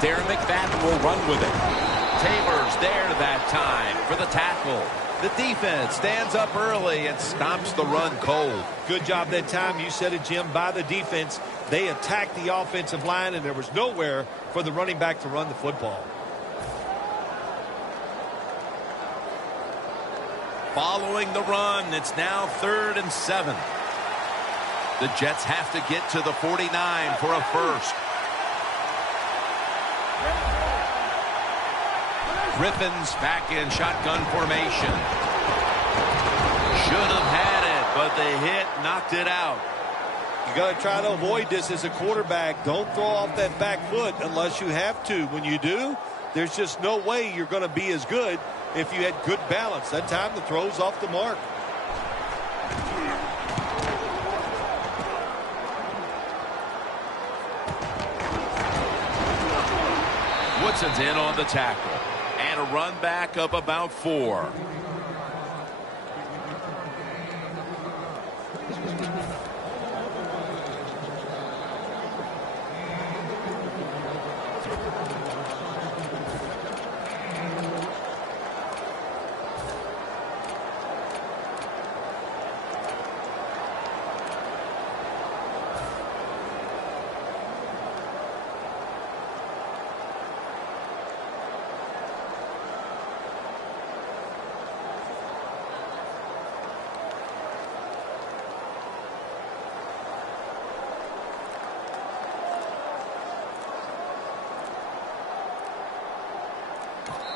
Darren McFadden will run with it. Taylor's there that time for the tackle. The defense stands up early and stops the run cold. Good job that time. You said it, Jim, by the defense. They attacked the offensive line, and there was nowhere for the running back to run the football. Following the run, it's now 3rd and 7. The Jets have to get to the 49 for a first. Griffin's back in shotgun formation. Should have had it, but the hit knocked it out. You got to try to avoid this as a quarterback. Don't throw off that back foot unless you have to. When you do, there's just no way you're going to be as good if you had good balance. That time the throw's off the mark. Woodson's in on the tackle. And a run back up about 4.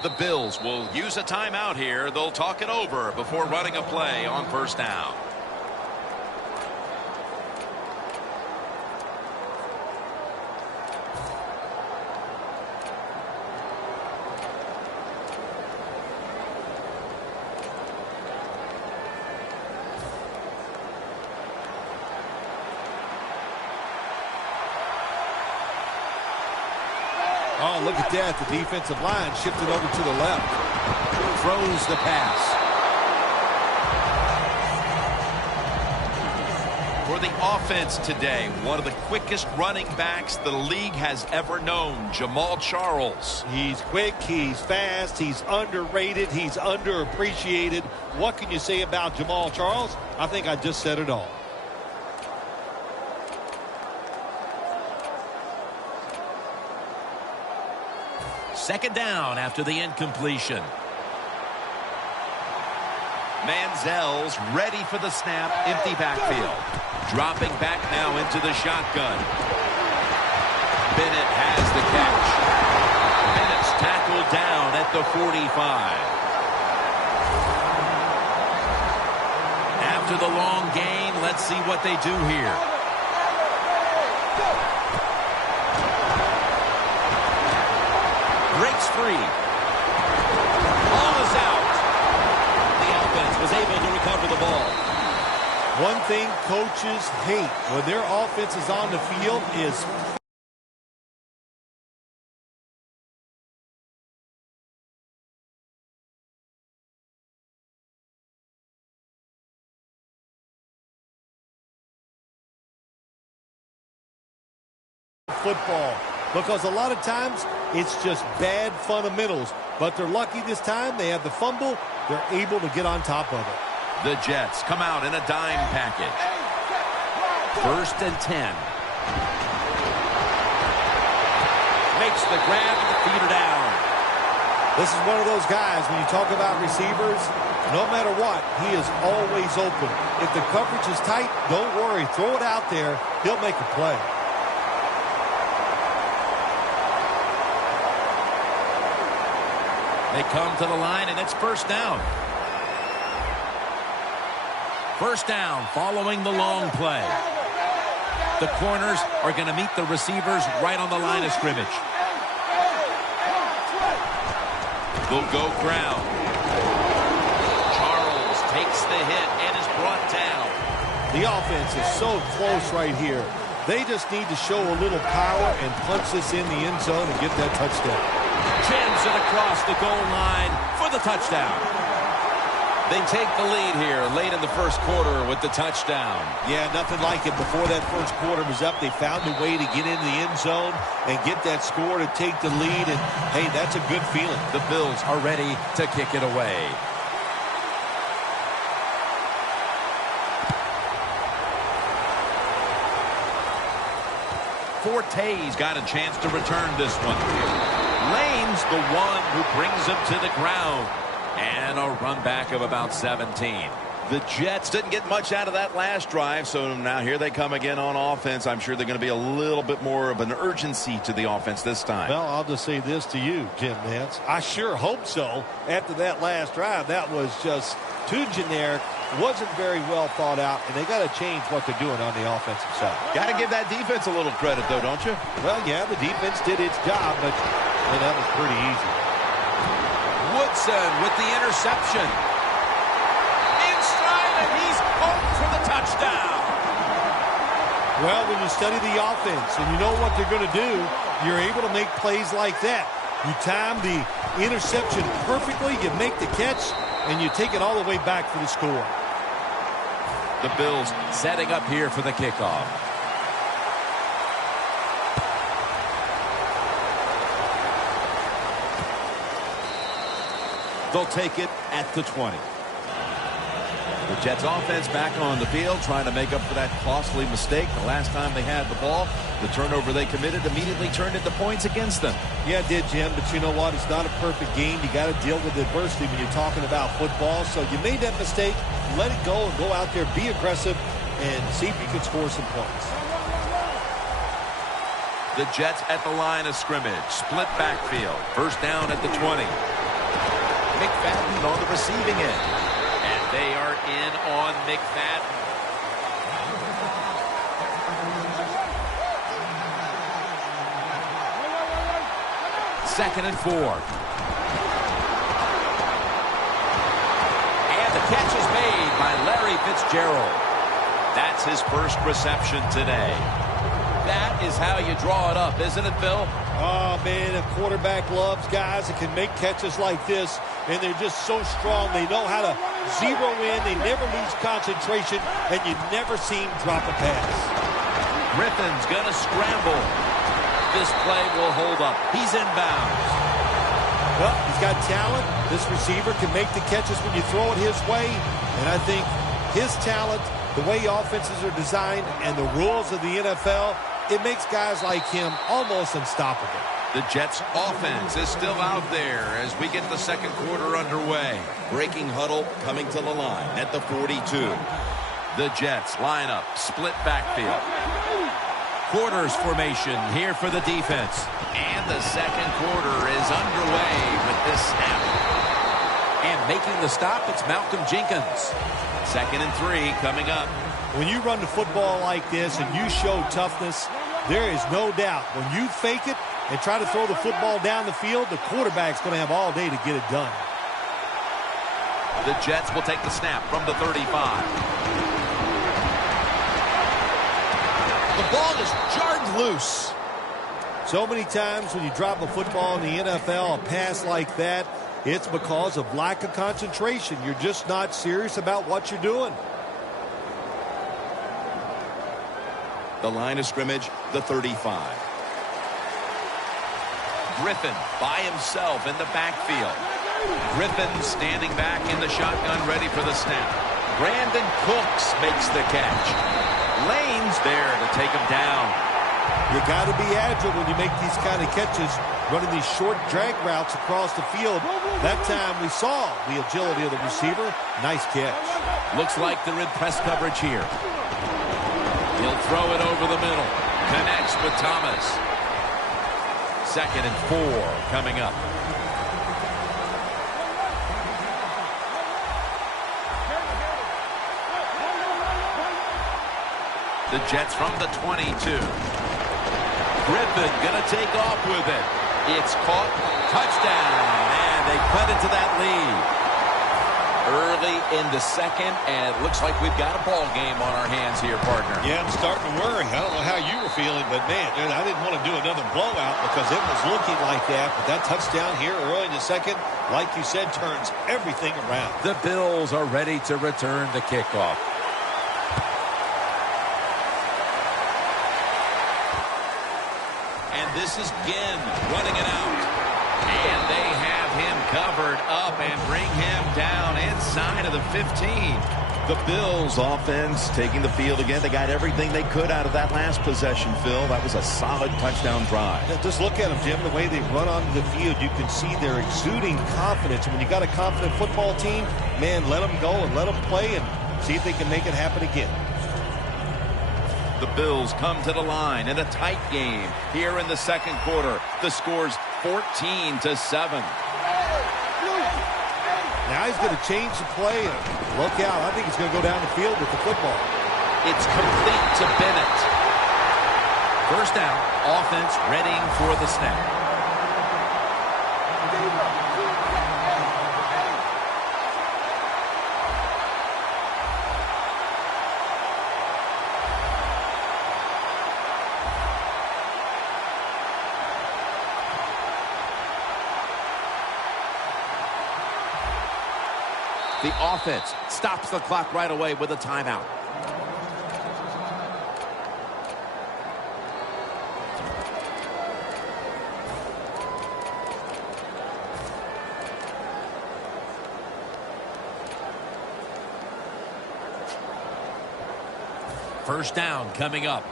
The Bills will use a timeout here. They'll talk it over before running a play on first down. Oh, look at that. The defensive line shifted over to the left. Throws the pass. For the offense today, one of the quickest running backs the league has ever known, Jamal Charles. He's quick, he's fast, he's underrated, he's underappreciated. What can you say about Jamal Charles? I think I just said it all. Second down after the incompletion. Manziel's ready for the snap. Empty backfield. Dropping back now into the shotgun. Bennett has the catch. Bennett's tackled down at the 45. After the long gain, let's see what they do here. Breaks free. Ball is out. The offense was able to recover the ball. One thing coaches hate when their offense is on the field is football. Because a lot of times, it's just bad fundamentals. But they're lucky this time. They have the fumble. They're able to get on top of it. The Jets come out in a dime package. 1st and 10. Makes the grab and the feeder down. This is one of those guys, when you talk about receivers, no matter what, he is always open. If the coverage is tight, don't worry. Throw it out there. He'll make a play. They come to the line, and it's first down. First down following the long play. The corners are going to meet the receivers right on the line of scrimmage. They'll go ground. Charles takes the hit and is brought down. The offense is so close right here. They just need to show a little power and punch this in the end zone and get that touchdown. Jams it across the goal line for the touchdown. They take the lead here late in the first quarter with the touchdown. Yeah, nothing like it. Before that first quarter was up, they found a way to get into the end zone and get that score to take the lead. And, hey, that's a good feeling. The Bills are ready to kick it away. Forte's got a chance to return this one. Lane's the one who brings him to the ground. And a run back of about 17. The Jets didn't get much out of that last drive, so now here they come again on offense. I'm sure they're going to be a little bit more of an urgency to the offense this time. Well, I'll just say this to you, Jim Nance. I sure hope so. After that last drive, that was just too generic, wasn't very well thought out, and they got to change what they're doing on the offensive side. Got to give that defense a little credit, though, don't you? Well, yeah, the defense did its job, but that was pretty easy. Woodson with the interception. In stride, and he's home for the touchdown. Well, when you study the offense and you know what they're going to do, you're able to make plays like that. You time the interception perfectly, you make the catch, and you take it all the way back for the score. The Bills setting up here for the kickoff. They'll take it at the 20. The Jets offense back on the field trying to make up for that costly mistake. The last time they had the ball, the turnover they committed immediately turned into points against them. Yeah, it did, Jim, but you know what? It's not a perfect game. You got to deal with adversity when you're talking about football. So you made that mistake, let it go, and go out there, be aggressive, and see if you can score some points. The Jets at the line of scrimmage. Split backfield. First down at the 20. McFadden on the receiving end. And they are in on McFadden. Second and 4. And the catch is made by Larry Fitzgerald. That's his first reception today. That is how you draw it up, isn't it, Bill? Oh, man, a quarterback loves guys that can make catches like this, and they're just so strong. They know how to zero in. They never lose concentration, and you never see him drop a pass. Griffin's going to scramble. This play will hold up. He's inbounds. Well, he's got talent. This receiver can make the catches when you throw it his way, and I think his talent, the way offenses are designed, and the rules of the NFL, it makes guys like him almost unstoppable. The Jets offense is still out there as we get the second quarter underway. Breaking huddle coming to the line at the 42. The Jets line up, split backfield. Quarters formation here for the defense. And the second quarter is underway with this snap. And making the stop, it's Malcolm Jenkins. Second and 3 coming up. When you run the football like this and you show toughness, there is no doubt when you fake it and try to throw the football down the field, the quarterback's going to have all day to get it done. The Jets will take the snap from the 35. The ball is jarred loose. So many times when you drop a football in the NFL, a pass like that, it's because of lack of concentration. You're just not serious about what you're doing. The line of scrimmage, the 35. Griffin by himself in the backfield. Griffin standing back in the shotgun, ready for the snap. Brandon Cooks makes the catch. Lane's there to take him down. You got to be agile when you make these kind of catches, running these short drag routes across the field. That time we saw the agility of the receiver. Nice catch. Looks like they're in press coverage here. He'll throw it over the middle. Connects with Thomas. Second and 4 coming up. The Jets from the 22. Griffin gonna take off with it. It's caught. Touchdown. And they cut into that lead. early in the second, and it looks like we've got a ball game on our hands here, partner. Yeah, I'm starting to worry. I don't know how you were feeling, but, man, I didn't want to do another blowout because it was looking like that. But that touchdown here early in the second, like you said, turns everything around. The Bills are ready to return the kickoff. And this is Ginn running it out. And they have him covered up and bring him down inside of the 15. The Bills offense taking the field again. They got everything they could out of that last possession, Phil. That was a solid touchdown drive. Yeah, just look at them, Jim, the way they run onto the field. You can see they're exuding confidence. And when you got a confident football team, man, let them go and let them play and see if they can make it happen again. The Bills come to the line in a tight game here in the second quarter. The score's 14-7. Now he's going to change the play. And look out. I think he's going to go down the field with the football. It's complete to Bennett. First down, offense readying for the snap. The offense stops the clock right away with a timeout. First down coming up.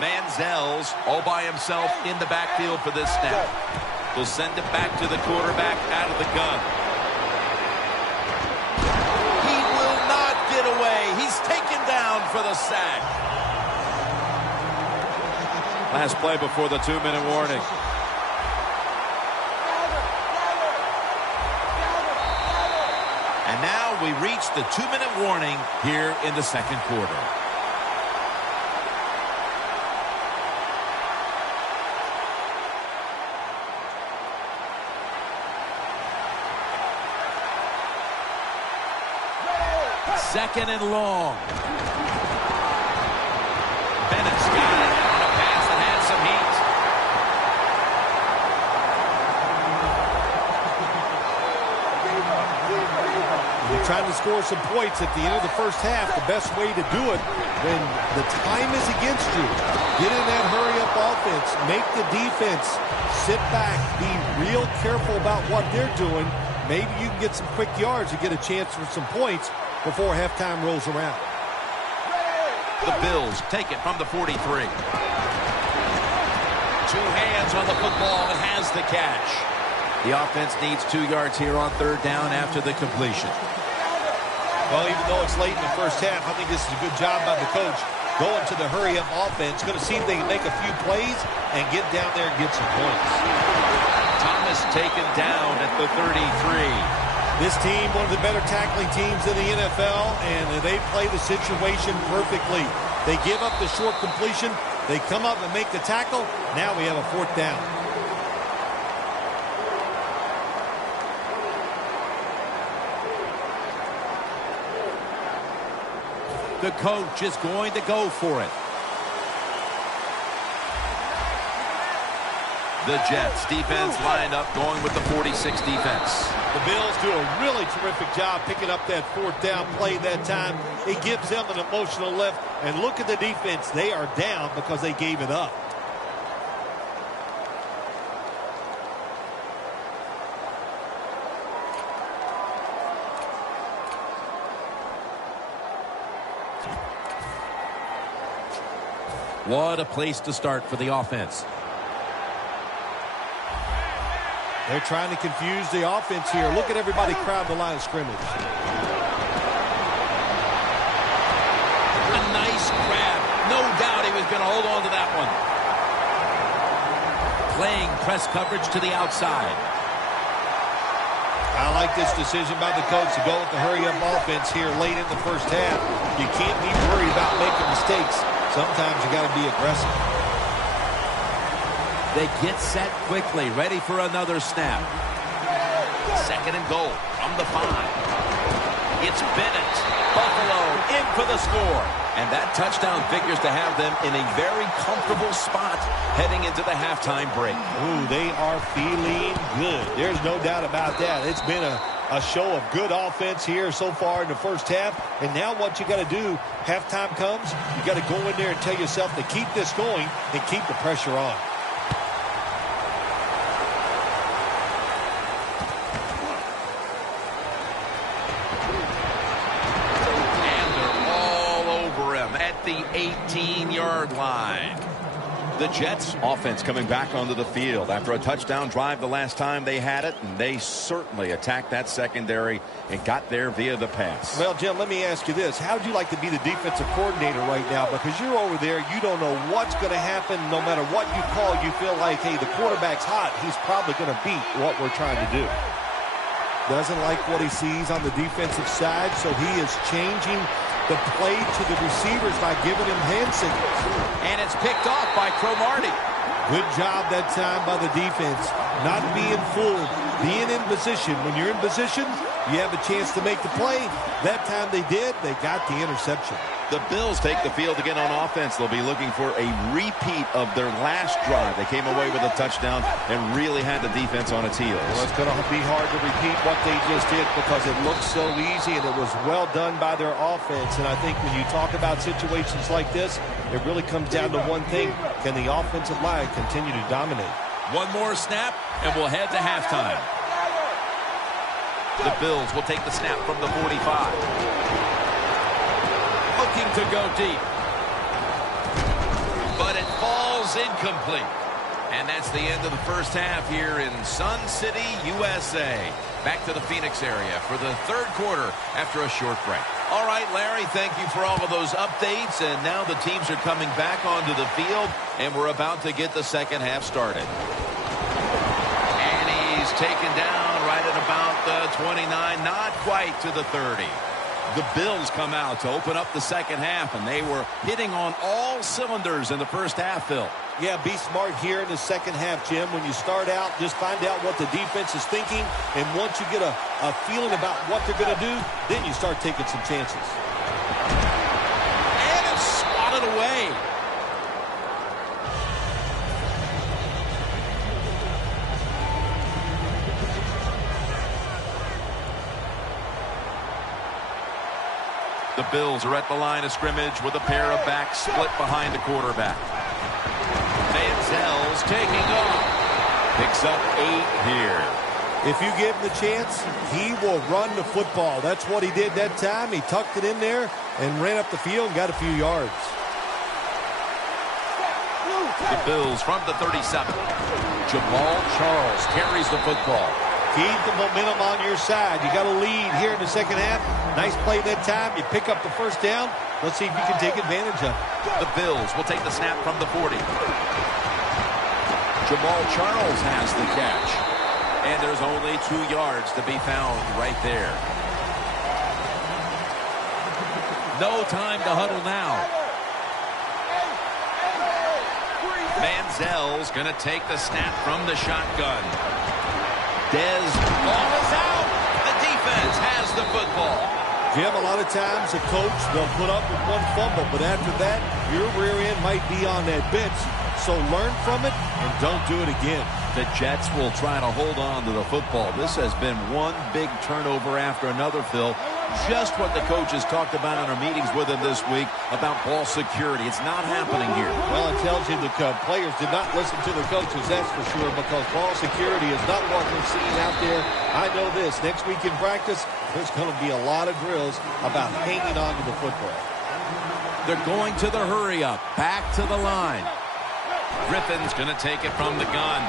Manziel's all by himself in the backfield for this snap. Will send it back to the quarterback out of the gun. He will not get away. He's taken down for the sack. Last play before the 2-minute warning. And now we reach the 2-minute warning here in the second quarter. Second and long. Bennett's got it on a pass that has some heat. You're trying to score some points at the end of the first half. The best way to do it when the time is against you. Get in that hurry-up offense. Make the defense sit back. Be real careful about what they're doing. Maybe you can get some quick yards and get a chance for some points before halftime rolls around. The Bills take it from the 43. Two hands on the football and has the catch. The offense needs 2 yards here on third down after the completion. Well, even though it's late in the first half, I think this is a good job by the coach going to the hurry-up offense. Going to see if they can make a few plays and get down there and get some points. Thomas taken down at the 33. This team, one of the better tackling teams in the NFL, and they play the situation perfectly. They give up the short completion. They come up and make the tackle. Now we have a fourth down. The coach is going to go for it. The Jets defense lined up going with the 46 defense. The Bills do a really terrific job picking up that fourth down play that time. It gives them an emotional lift. And look at the defense. They are down because they gave it up. What a place to start for the offense. They're trying to confuse the offense here. Look at everybody crowd the line of scrimmage. A nice grab. No doubt he was going to hold on to that one. Playing press coverage to the outside. I like this decision by the coach to go with the hurry-up offense here late in the first half. You can't be worried about making mistakes. Sometimes you got to be aggressive. They get set quickly, ready for another snap. Second and goal from the 5. It's Bennett. Buffalo in for the score. And that touchdown figures to have them in a very comfortable spot heading into the halftime break. Ooh, they are feeling good. There's no doubt about that. It's been a show of good offense here so far in the first half. And now what you got to do, halftime comes, you got to go in there and tell yourself to keep this going and keep the pressure on. The 18-yard line. The Jets offense coming back onto the field after a touchdown drive the last time they had it, and they certainly attacked that secondary and got there via the pass. Well, Jim, let me ask you this. How would you like to be the defensive coordinator right now? Because you're over there, you don't know what's going to happen. No matter what you call, you feel like, hey, the quarterback's hot. He's probably going to beat what we're trying to do. Doesn't like what he sees on the defensive side, so he is changing the play to the receivers by giving him hand signals. And it's picked off by Cromartie. Good job that time by the defense. Not being fooled, being in position. When you're in position, you have a chance to make the play. That time they did, they got the interception. The Bills take the field again on offense. They'll be looking for a repeat of their last drive. They came away with a touchdown and really had the defense on its heels. Well, it's going to be hard to repeat what they just did because it looked so easy and it was well done by their offense. And I think when you talk about situations like this, it really comes down to one thing. Can the offensive line continue to dominate? One more snap and we'll head to halftime. The Bills will take the snap from the 45. Looking to go deep. But it falls incomplete. And that's the end of the first half here in Sun City, USA. Back to the Phoenix area for the third quarter after a short break. All right, Larry, thank you for all of those updates. And now the teams are coming back onto the field, and we're about to get the second half started. And he's taken down right at about the 29, not quite to the 30. The Bills come out to open up the second half, and they were hitting on all cylinders in the first half, Phil. Yeah, be smart here in the second half, Jim. When you start out, just find out what the defense is thinking, and once you get a feeling about what they're going to do, then you start taking some chances. And it's swatted away. The Bills are at the line of scrimmage with a pair of backs split behind the quarterback. Manziel's taking off. Picks up 8 here. If you give him the chance, he will run the football. That's what he did that time. He tucked it in there and ran up the field and got a few yards. The Bills from the 37. Jamal Charles carries the football. Keep the momentum on your side. You got a lead here in the second half. Nice play that time. You pick up the first down. Let's see if you can take advantage of it. The Bills will take the snap from the 40. Jamal Charles has the catch. And there's only 2 yards to be found right there. No time to huddle now. Manziel's going to take the snap from the shotgun. Dez, ball is out. The defense has the football. Jim, a lot of times a coach, they'll put up with one fumble, but after that, your rear end might be on that bench. So learn from it and don't do it again. The Jets will try to hold on to the football. This has been one big turnover after another, Phil. Just what the coaches talked about in our meetings with him this week about ball security. It's not happening here. Well, it tells you the players did not listen to the coaches, that's for sure, because ball security is not what we're seeing out there. I know this. Next week in practice, there's going to be a lot of drills about hanging on to the football. They're going to the hurry up. Back to the line. Griffin's going to take it from the gun.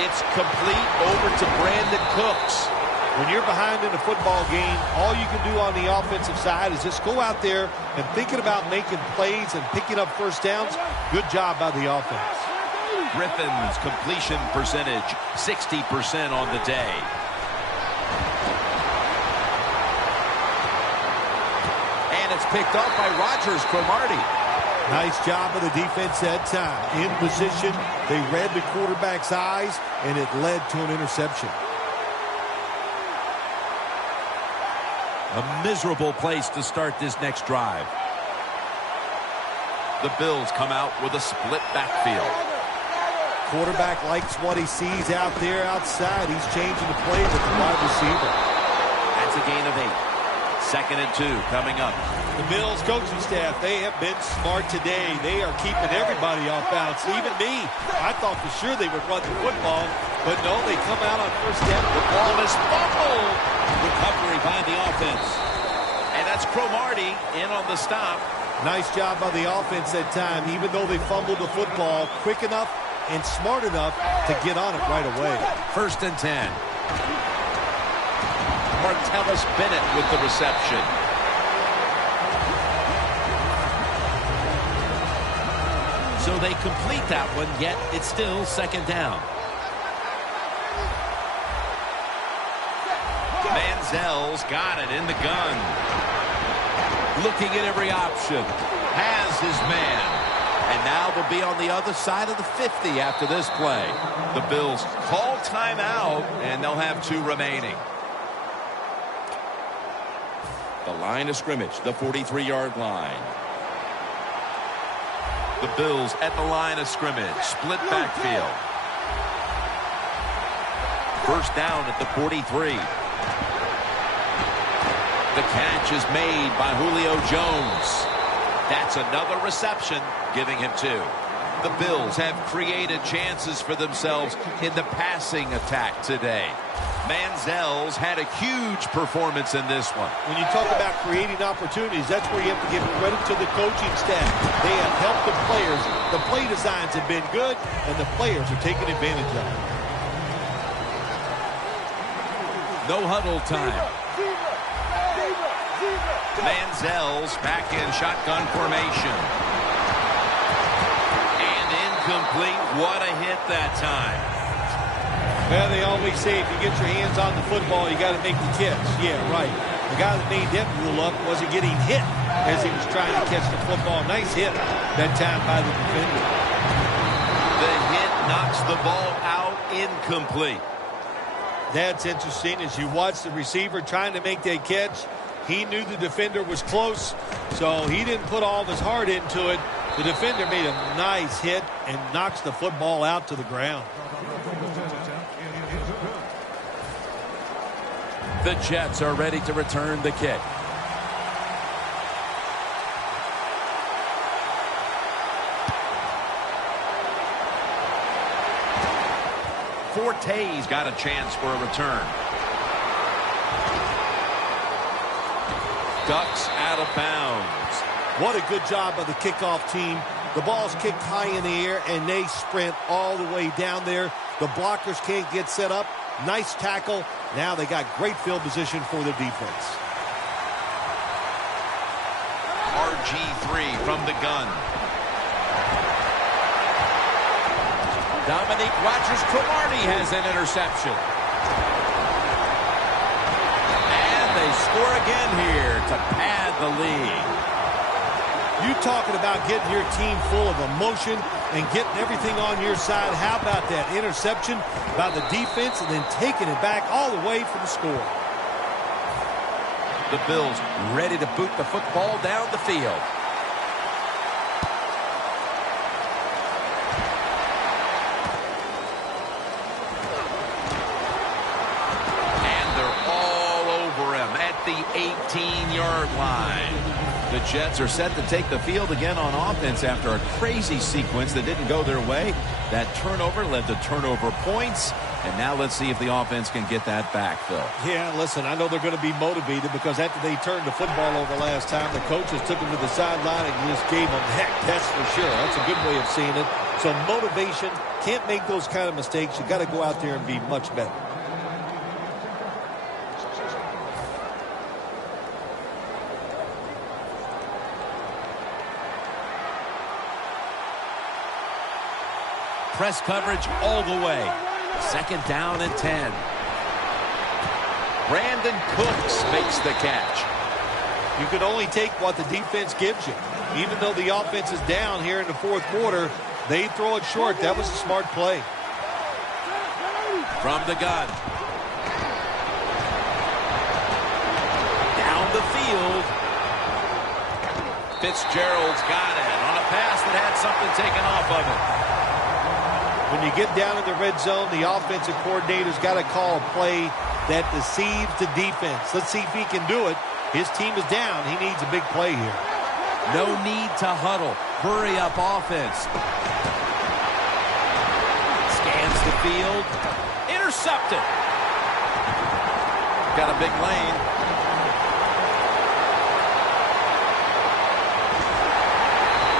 It's complete over to Brandon Cooks. When you're behind in a football game, all you can do on the offensive side is just go out there and thinking about making plays and picking up first downs. Good job by the offense. Griffin's completion percentage, 60% on the day. And it's picked up by Rogers Cromartie. Nice job of the defense that time. In position, they read the quarterback's eyes, and it led to an interception. A miserable place to start this next drive. The Bills come out with a split backfield. Quarterback likes what he sees out there outside. He's changing the play with the wide receiver. That's a gain of 8. 2nd and 2 coming up. The Bills coaching staff, they have been smart today. They are keeping everybody off balance, even me. I thought for sure they would run the football, but no, they come out on first down. The ball is fumbled. Recovery by the offense. And that's Cromartie in on the stop. Nice job by the offense that time, even though they fumbled the football quick enough and smart enough to get on it right away. 1st and 10. Martellus Bennett with the reception. So they complete that one, yet it's still 2nd down. Manziel's got it in the gun. Looking at every option. Has his man. And now they'll be on the other side of the 50 after this play. The Bills call timeout, and they'll have 2 remaining. The line of scrimmage, the 43-yard line. The Bills at the line of scrimmage, split backfield. 1st down at the 43. The catch is made by Julio Jones. That's another reception, giving him 2. The Bills have created chances for themselves in the passing attack today. Manziel's had a huge performance in this one. When you talk about creating opportunities, that's where you have to give credit to the coaching staff. They have helped the players. The play designs have been good, and the players are taking advantage of it. No huddle time. Manziel's back in shotgun formation. And incomplete. What a hit that time. Well, they always say if you get your hands on the football, you got to make the catch. Yeah, right. The guy that made that rule up wasn't getting hit as he was trying to catch the football. Nice hit that time by the defender. The hit knocks the ball out, incomplete. That's interesting. As you watch the receiver trying to make that catch, he knew the defender was close, so he didn't put all of his heart into it. The defender made a nice hit and knocks the football out to the ground. The Jets are ready to return the kick. Forte's got a chance for a return. Ducks out of bounds. What a good job by the kickoff team. The ball's kicked high in the air, and they sprint all the way down there. The blockers can't get set up. Nice tackle. Now they got great field position for the defense. RG3 from the gun. Dominique Rodgers-Cromartie has an interception. And they score again here to pad the lead. You talking about getting your team full of emotion and getting everything on your side. How about that interception by the defense and then taking it back all the way for the score? The Bills ready to boot the football down the field. And they're all over him at the 18-yard line. The Jets are set to take the field again on offense after a crazy sequence that didn't go their way. That turnover led to turnover points. And now let's see if the offense can get that back, Phil. Yeah, listen, I know they're going to be motivated because after they turned the football over last time, the coaches took them to the sideline and just gave them heck, that's for sure. That's a good way of seeing it. So motivation, can't make those kind of mistakes. You got to go out there and be much better. Press coverage all the way. 2nd down and 10. Brandon Cooks makes the catch. You can only take what the defense gives you. Even though the offense is down here in the fourth quarter, they throw it short. That was a smart play. From the gun. Down field. Fitzgerald's got it on a pass that had something taken off of it. When you get down in the red zone, the offensive coordinator's got to call a play that deceives the defense. Let's see if he can do it. His team is down. He needs a big play here. No need to huddle. Hurry up offense. Scans the field. Intercepted. Got a big lane.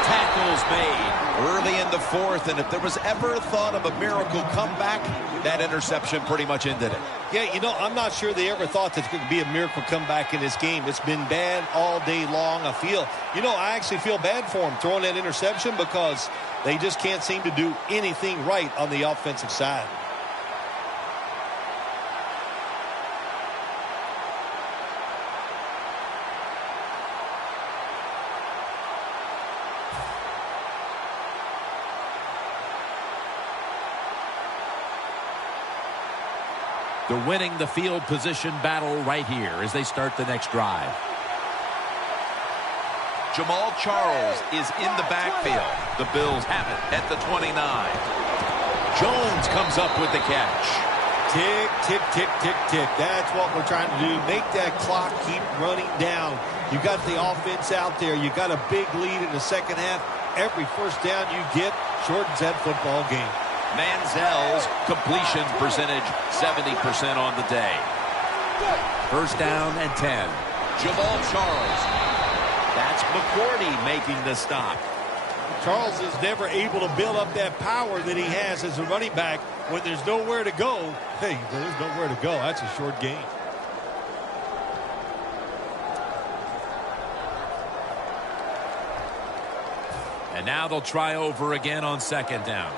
Tackles made early in the fourth, and if there was ever a thought of a miracle comeback, that interception pretty much ended it. Yeah, you know, I'm not sure they ever thought that there could be a miracle comeback in this game. It's been bad all day long. I actually feel bad for them throwing that interception because they just can't seem to do anything right on the offensive side. They're winning the field position battle right here as they start the next drive. Jamal Charles is in the backfield. The Bills have it at the 29. Jones comes up with the catch. Tick, tick, tick, tick, tick. That's what we're trying to do. Make that clock keep running down. You got the offense out there. You got a big lead in the second half. Every first down you get shortens that football game. Manziel's completion percentage 70% on the day. First down and 10. Jamal Charles. That's McCourty making the stop. Charles is never able to build up that power that he has as a running back when there's nowhere to go. Hey, there's nowhere to go. That's a short game. And now they'll try over again on second down.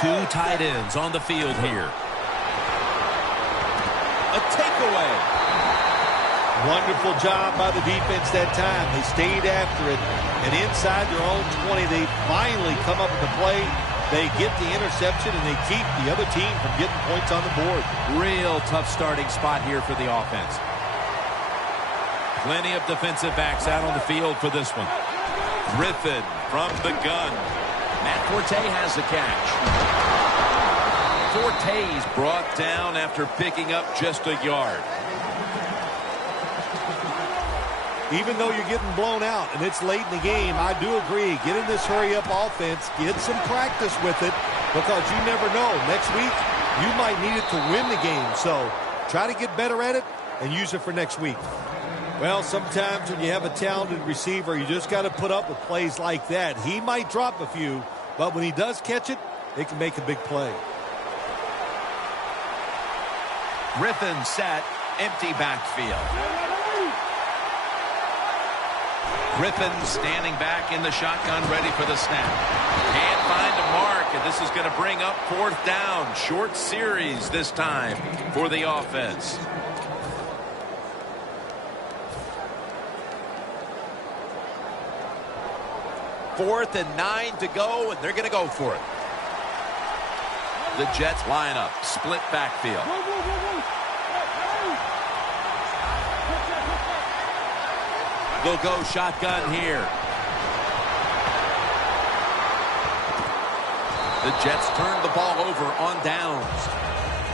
Two tight ends on the field here. A takeaway. Wonderful job by the defense that time. They stayed after it. And inside their own 20, they finally come up with the play. They get the interception, and they keep the other team from getting points on the board. Real tough starting spot here for the offense. Plenty of defensive backs out on the field for this one. Griffin from the gun. Matt Forte has the catch. Forte's brought down after picking up just a yard. Even though you're getting blown out and it's late in the game, I do agree. Get in this hurry-up offense. Get some practice with it because you never know. Next week, you might need it to win the game. So try to get better at it and use it for next week. Well, sometimes when you have a talented receiver, you just got to put up with plays like that. He might drop a few, but when he does catch it, it can make a big play. Griffin set, empty backfield. Griffin standing back in the shotgun, ready for the snap. Can't find a mark, and this is going to bring up fourth down. Short series this time for the offense. Fourth and 9 to go, and they're going to go for it. The Jets line up, split backfield. They'll go shotgun here. The Jets turn the ball over on downs.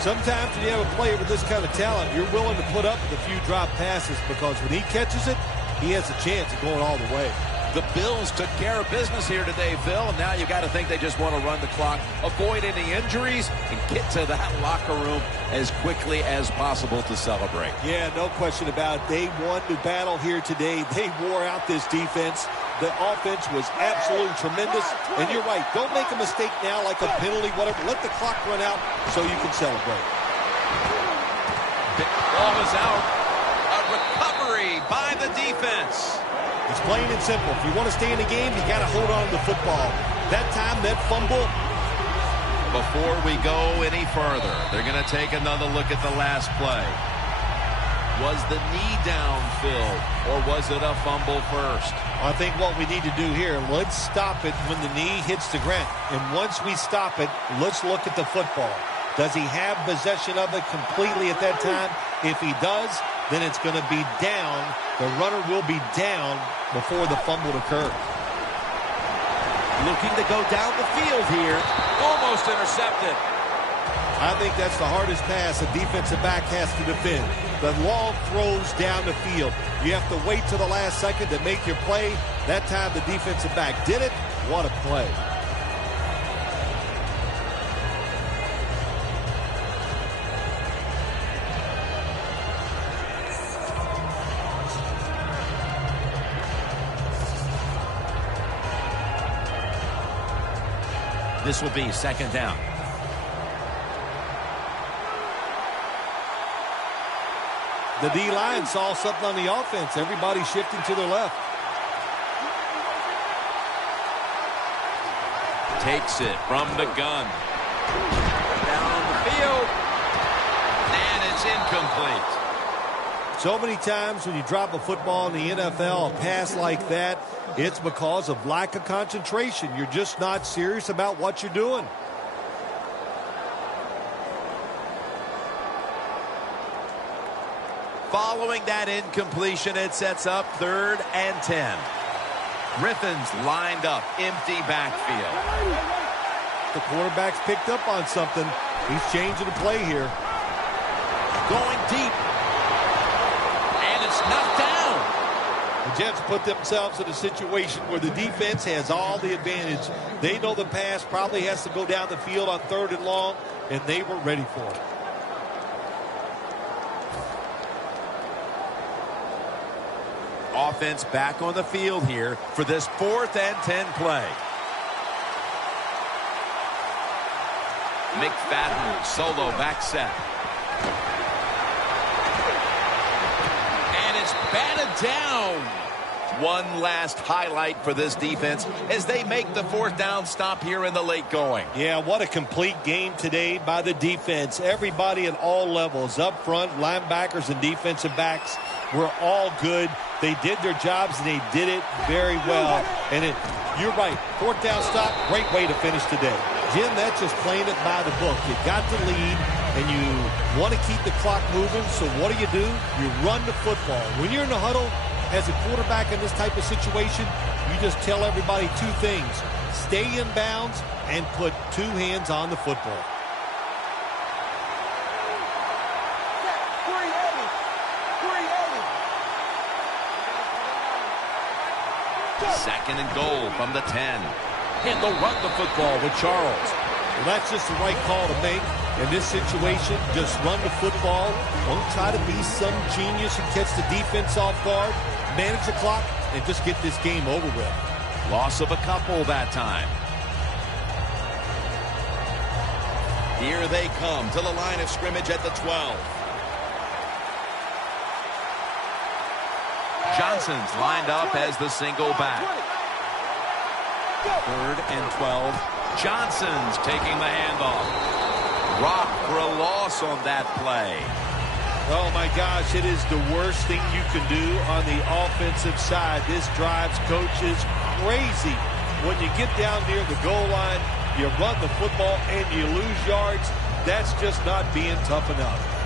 Sometimes when you have a player with this kind of talent, you're willing to put up with a few drop passes because when he catches it, he has a chance of going all the way. The Bills took care of business here today, Phil, and now you got to think they just want to run the clock, avoid any injuries, and get to that locker room as quickly as possible to celebrate. Yeah, no question about it. They won the battle here today. They wore out this defense. The offense was absolutely tremendous. And you're right, don't make a mistake now like a penalty, whatever. Let the clock run out so you can celebrate. Ball is out. A recovery by the defense. It's plain and simple. If you want to stay in the game, you got to hold on to the football. That time, that fumble. Before we go any further, they're going to take another look at the last play. Was the knee down, Phil, or was it a fumble first? I think what we need to do here, let's stop it when the knee hits the ground. And once we stop it, let's look at the football. Does he have possession of it completely at that time? If he does, then it's going to be down. The runner will be down before the fumble occurs. Looking to go down the field here. Almost intercepted. I think that's the hardest pass a defensive back has to defend. The long throws down the field. You have to wait till the last second to make your play. That time the defensive back did it. What a play. This will be second down. The D-line saw something on the offense. Everybody shifting to their left. Takes it from the gun. Down on the field. And it's incomplete. So many times when you drop a football in the NFL, a pass like that, it's because of lack of concentration. You're just not serious about what you're doing. Following that incompletion, it sets up 3rd and 10. Griffins lined up, empty backfield. The quarterback's picked up on something. He's changing the play here. Going deep. And it's knocked down. The Jets put themselves in a situation where the defense has all the advantage. They know the pass probably has to go down the field on 3rd and long, and they were ready for it. Offense back on the field here for this 4th and 10 play. McFadden solo back set. And it's batted down. One last highlight for this defense as they make the 4th down stop here in the late going. Yeah, what a complete game today by the defense. Everybody at all levels, up front, linebackers and defensive backs were all good. They did their jobs, and they did it very well. And you're right, 4th down stop, great way to finish today. Jim, that's just playing it by the book. You got the lead, and you want to keep the clock moving, so what do? You run the football. When you're in the huddle, as a quarterback in this type of situation, you just tell everybody 2 things. Stay in bounds and put 2 hands on the football. Second and goal from the 10. And they'll run the football with Charles. Well, that's just the right call to make. In this situation, just run the football. Don't try to be some genius and catch the defense off guard. Manage the clock and just get this game over with. Loss of a couple that time. Here they come to the line of scrimmage at the 12. Johnson's lined up as the single back. 3rd and 12. Johnson's taking the handoff. Rock for a loss on that play. Oh, my gosh, it is the worst thing you can do on the offensive side. This drives coaches crazy. When you get down near the goal line, you run the football and you lose yards. That's just not being tough enough.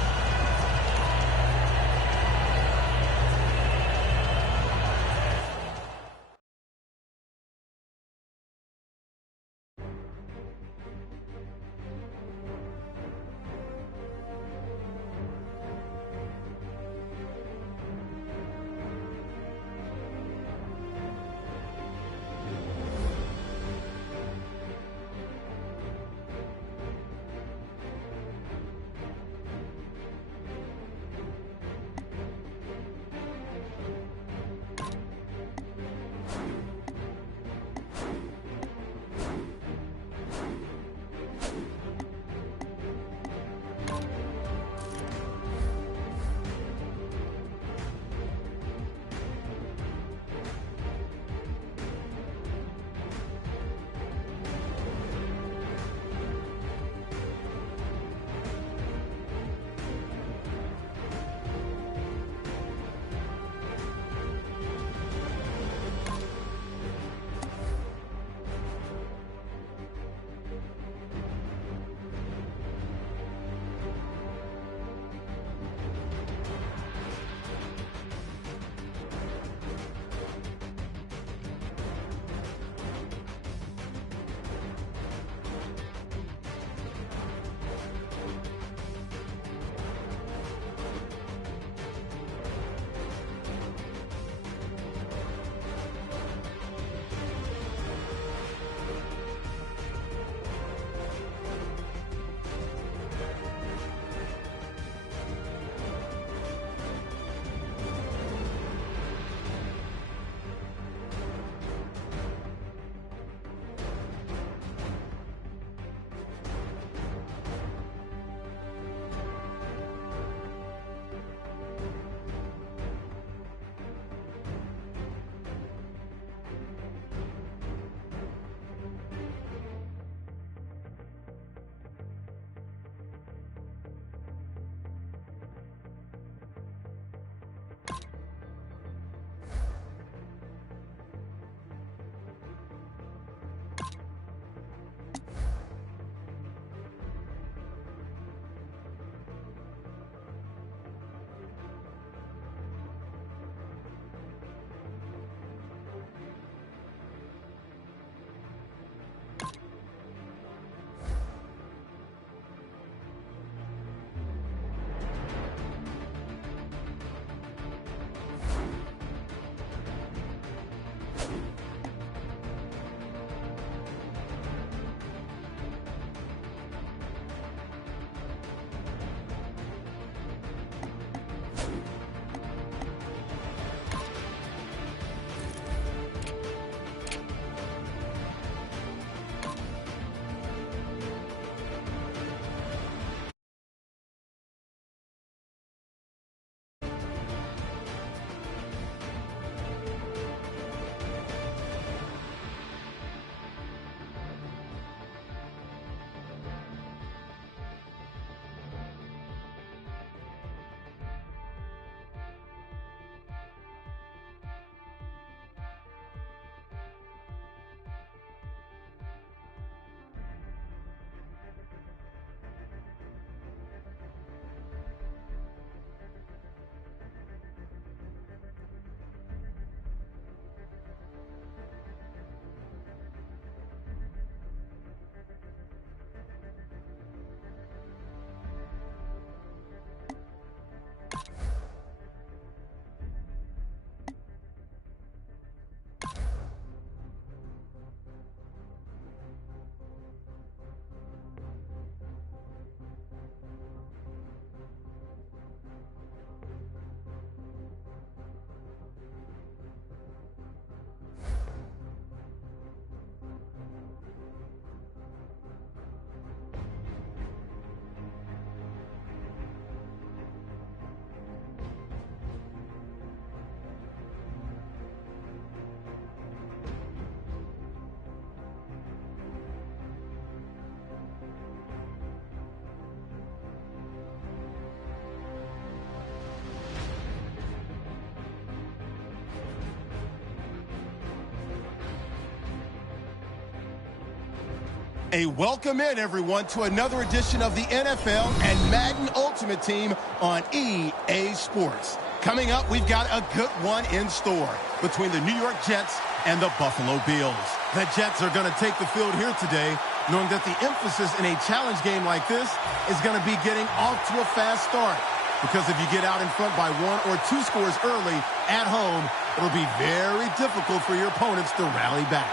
A welcome in, everyone, to another edition of the NFL and Madden Ultimate Team on EA Sports. Coming up, we've got a good one in store between the New York Jets and the Buffalo Bills. The Jets are going to take the field here today, knowing that the emphasis in a challenge game like this is going to be getting off to a fast start. Because if you get out in front by 1 or 2 scores early at home, it'll be very difficult for your opponents to rally back.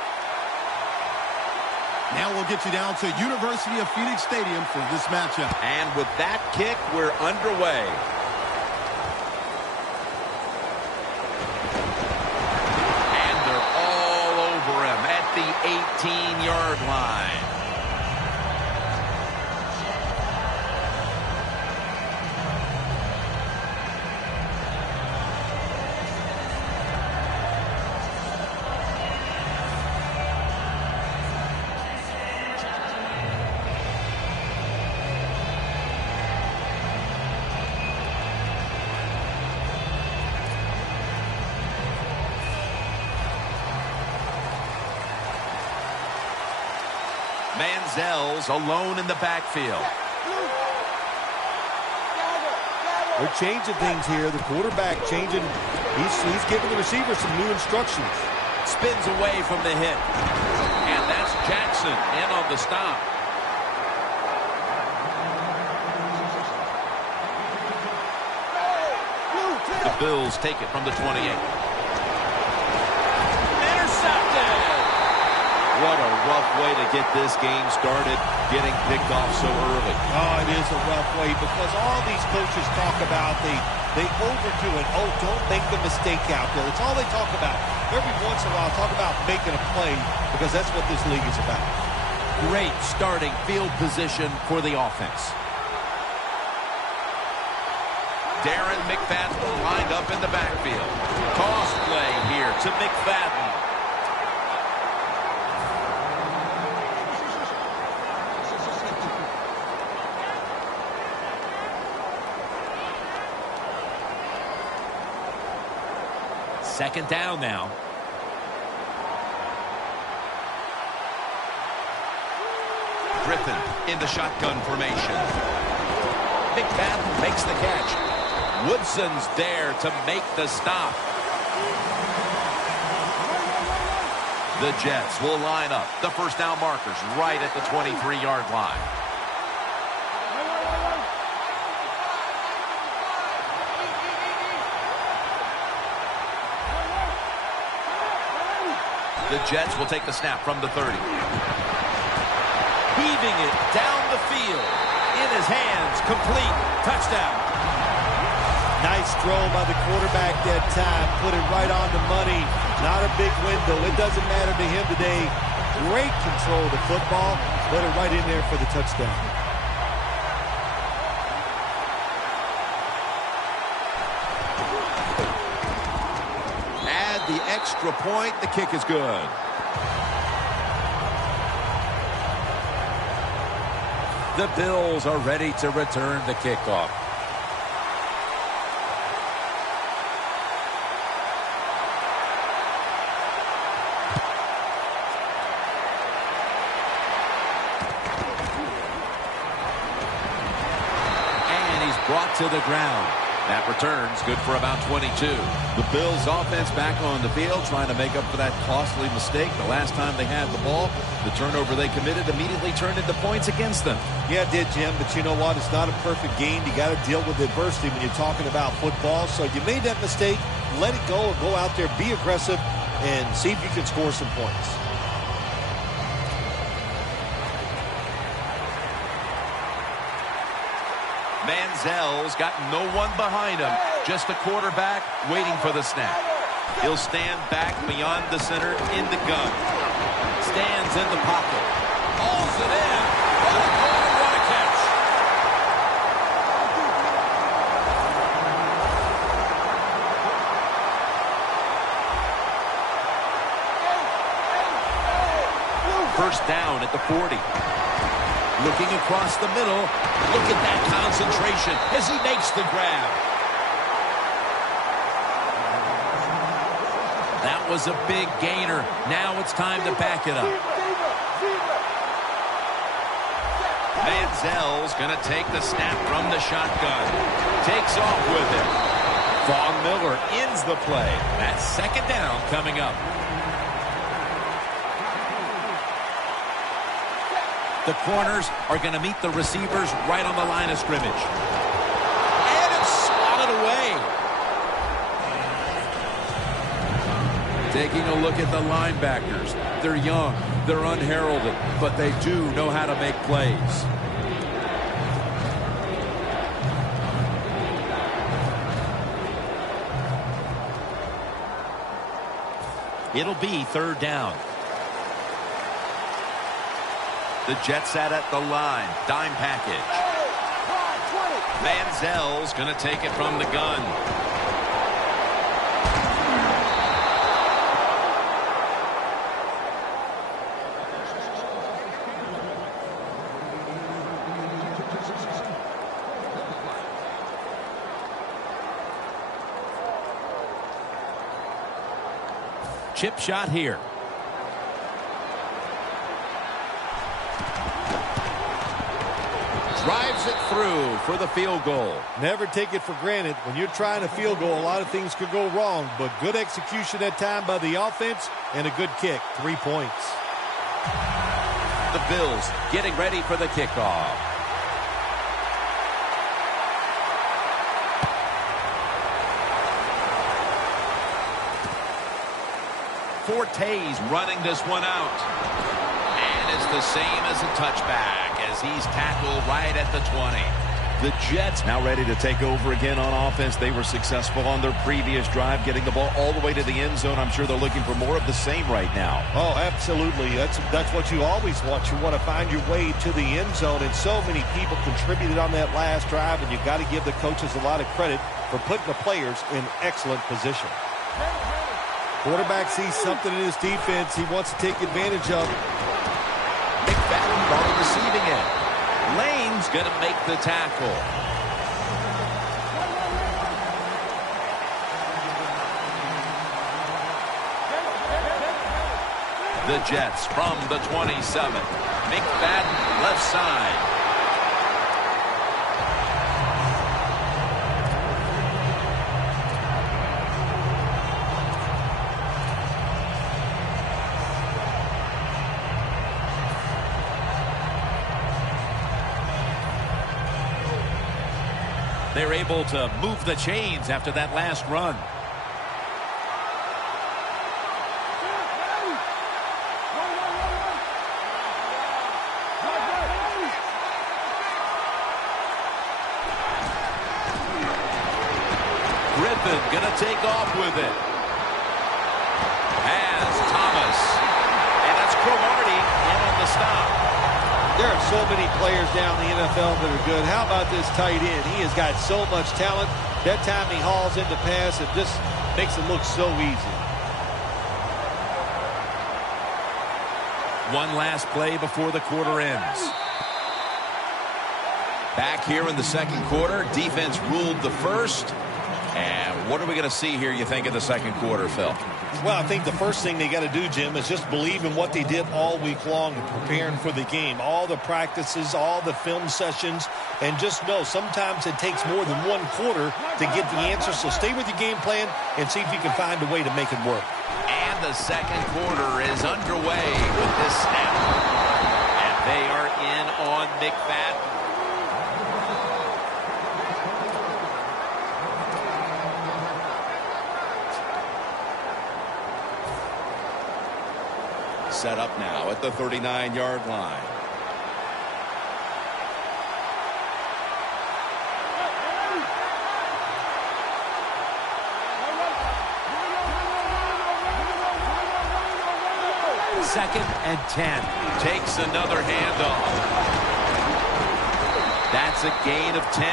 Now we'll get you down to University of Phoenix Stadium for this matchup. And with that kick, we're underway. And they're all over him at the 18-yard line. Manziel's alone in the backfield. They're changing things here. The quarterback changing. He's giving the receiver some new instructions. Spins away from the hit. And that's Jackson in on the stop. The Bills take it from the 28. Intercepted! What a rough way to get this game started, getting picked off so early. Oh, it is a rough way because all these coaches talk about, they overdo it. Oh, don't make the mistake out there. That's all they talk about. Every once in a while, talk about making a play because that's what this league is about. Great starting field position for the offense. Darren McFadden lined up in the backfield. Toss play here to McFadden. Second down now. Griffin in the shotgun formation. McFadden makes the catch. Woodson's there to make the stop. The Jets will line up the first down markers right at the 23-yard line. The Jets will take the snap from the 30. Heaving it down the field. In his hands, complete. Touchdown. Nice throw by the quarterback that time. Put it right on the money. Not a big window. It doesn't matter to him today. Great control of the football. Put it right in there for the touchdown. The extra point, the kick is good. The Bills are ready to return the kickoff. And he's brought to the ground. That return's good for about 22. The Bills offense back on the field trying to make up for that costly mistake. The last time they had the ball, the turnover they committed immediately turned into points against them. Yeah, it did, Jim, but you know what? It's not a perfect game. You got to deal with adversity when you're talking about football. So you made that mistake, let it go, and go out there, be aggressive, and see if you can score some points. Manziel's got no one behind him. Just a quarterback waiting for the snap. He'll stand back beyond the center in the gun. Stands in the pocket. Hauls it in. Oh, what a catch. First down at the 40. Looking across the middle. Look at that concentration as he makes the grab. That was a big gainer. Now it's time to back it up. Manziel's going to take the snap from the shotgun. Takes off with it. Von Miller ends the play. That's second down coming up. The corners are going to meet the receivers right on the line of scrimmage. And it's swatted away. Taking a look at the linebackers. They're young, they're unheralded, but they do know how to make plays. It'll be third down. The Jets set at the line. Dime package. Manziel's going to take it from the gun. Chip shot here. Drives it through for the field goal. Never take it for granted. When you're trying a field goal, a lot of things could go wrong, but good execution that time by the offense and a good kick. 3 points. The Bills getting ready for the kickoff. Forte's running this one out. And it's the same as a touchback as he's tackled right at the 20. The Jets now ready to take over again on offense. They were successful on their previous drive, getting the ball all the way to the end zone. I'm sure they're looking for more of the same right now. Oh, absolutely. That's what you always want. You want to find your way to the end zone, and so many people contributed on that last drive, and you've got to give the coaches a lot of credit for putting the players in excellent position. Quarterback sees something in his defense he wants to take advantage of. McFadden on the receiving end. Lane's going to make the tackle. The Jets from the 27. McFadden left side. They're able to move the chains after that last run. Griffin gonna take off with it. Has Thomas. And that's Cromartie in on the stop. There are so many players down the NFL that are good. How about this tight end? He has got so much talent. That time he hauls in the pass, it just makes it look so easy. One last play before the quarter ends. Back here in the second quarter, defense ruled the first. And what are we going to see here, you think, in the second quarter, Phil? Well, I think the first thing they got to do, Jim, is just believe in what they did all week long in preparing for the game. All the practices, all the film sessions, and just know sometimes it takes more than one quarter to get the answer. So stay with your game plan and see if you can find a way to make it work. And the second quarter is underway with this snap. And they are in on McFadden. Set up now at the 39-yard line. Second and 10. Takes another handoff. That's a gain of 10.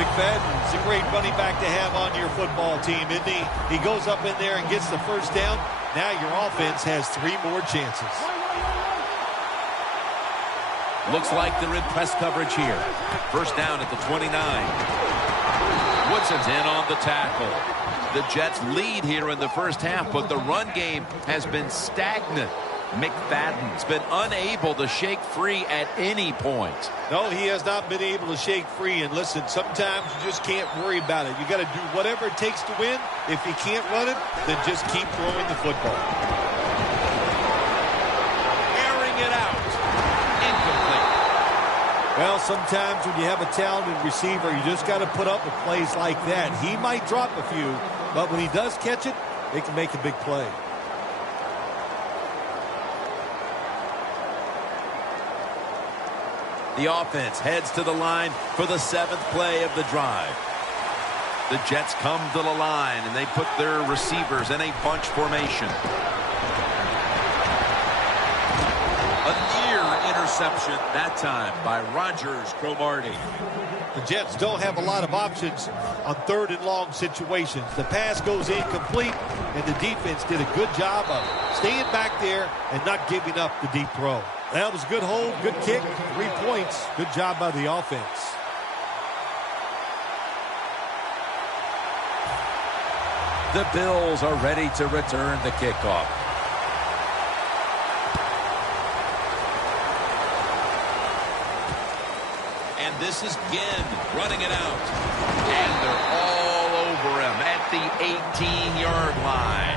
McFadden's a great running back to have on your football team, isn't he? He goes up in there and gets the first down. Now your offense has 3 more chances. Looks like they're in press coverage here. First down at the 29. Woodson's in on the tackle. The Jets lead here in the first half, but the run game has been stagnant. McFadden's been unable to shake free at any point. No, he has not been able to shake free. And listen, sometimes you just can't worry about it. You got to do whatever it takes to win. If you can't run it, then just keep throwing the football. Airing it out. Incomplete. Well, sometimes when you have a talented receiver, you just got to put up with plays like that. He might drop a few, but when he does catch it, it can make a big play. The offense heads to the line for the 7th play of the drive. The Jets come to the line, and they put their receivers in a bunch formation. A near interception that time by Rodgers Cromartie. The Jets don't have a lot of options on 3rd and long situations. The pass goes incomplete, and the defense did a good job of staying back there and not giving up the deep throw. That was a good hold, good kick, 3 points. Good job by the offense. The Bills are ready to return the kickoff. And this is Ginn running it out. And they're all over him at the 18-yard line.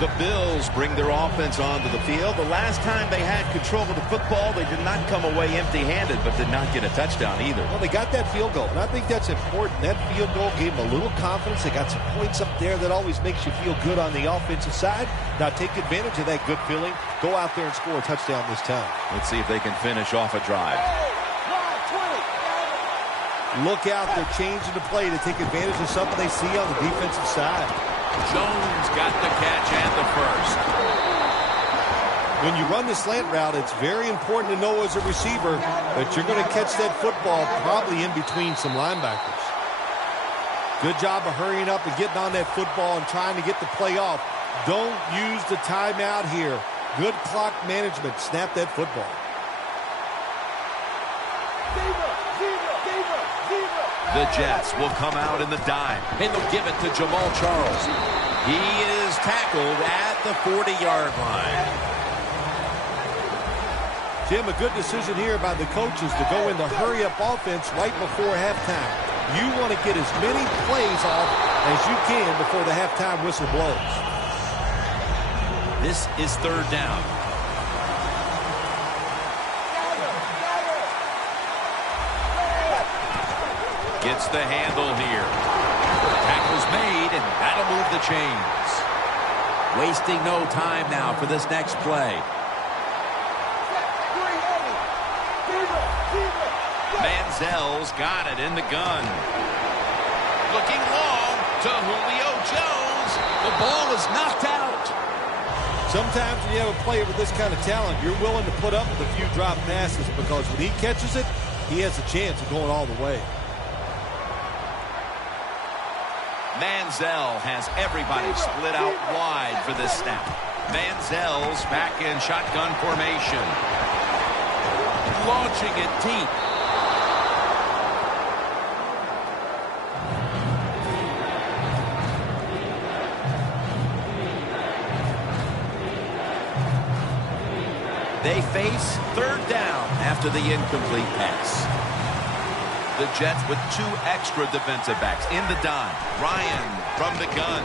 The Bills bring their offense onto the field. The last time they had control of the football, they did not come away empty-handed, but did not get a touchdown either. Well, they got that field goal, and I think that's important. That field goal gave them a little confidence. They got some points up there that always makes you feel good on the offensive side. Now take advantage of that good feeling. Go out there and score a touchdown this time. Let's see if they can finish off a drive. Look out, they're changing the play to take advantage of something they see on the defensive side. Jones got the catch and the first. When you run the slant route, it's very important to know as a receiver that you're going to catch that football probably in between some linebackers. Good job of hurrying up and getting on that football and trying to get the play off. Don't use the timeout here. Good clock management. Snap that football. The Jets will come out in the dime, and they'll give it to Jamal Charles. He is tackled at the 40-yard line. Jim, a good decision here by the coaches to go into hurry-up offense right before halftime. You want to get as many plays off as you can before the halftime whistle blows. This is 3rd down. Gets the handle here. Tackle's made, and that'll move the chains. Wasting no time now for this next play. Manziel's got it in the gun. Looking long to Julio Jones. The ball is knocked out. Sometimes when you have a player with this kind of talent, you're willing to put up with a few drop passes because when he catches it, he has a chance of going all the way. Manziel has everybody split out wide for this snap. Manziel's back in shotgun formation. Launching it deep. They face 3rd down after the incomplete pass. The Jets with 2 extra defensive backs in the dime. Ryan from the gun.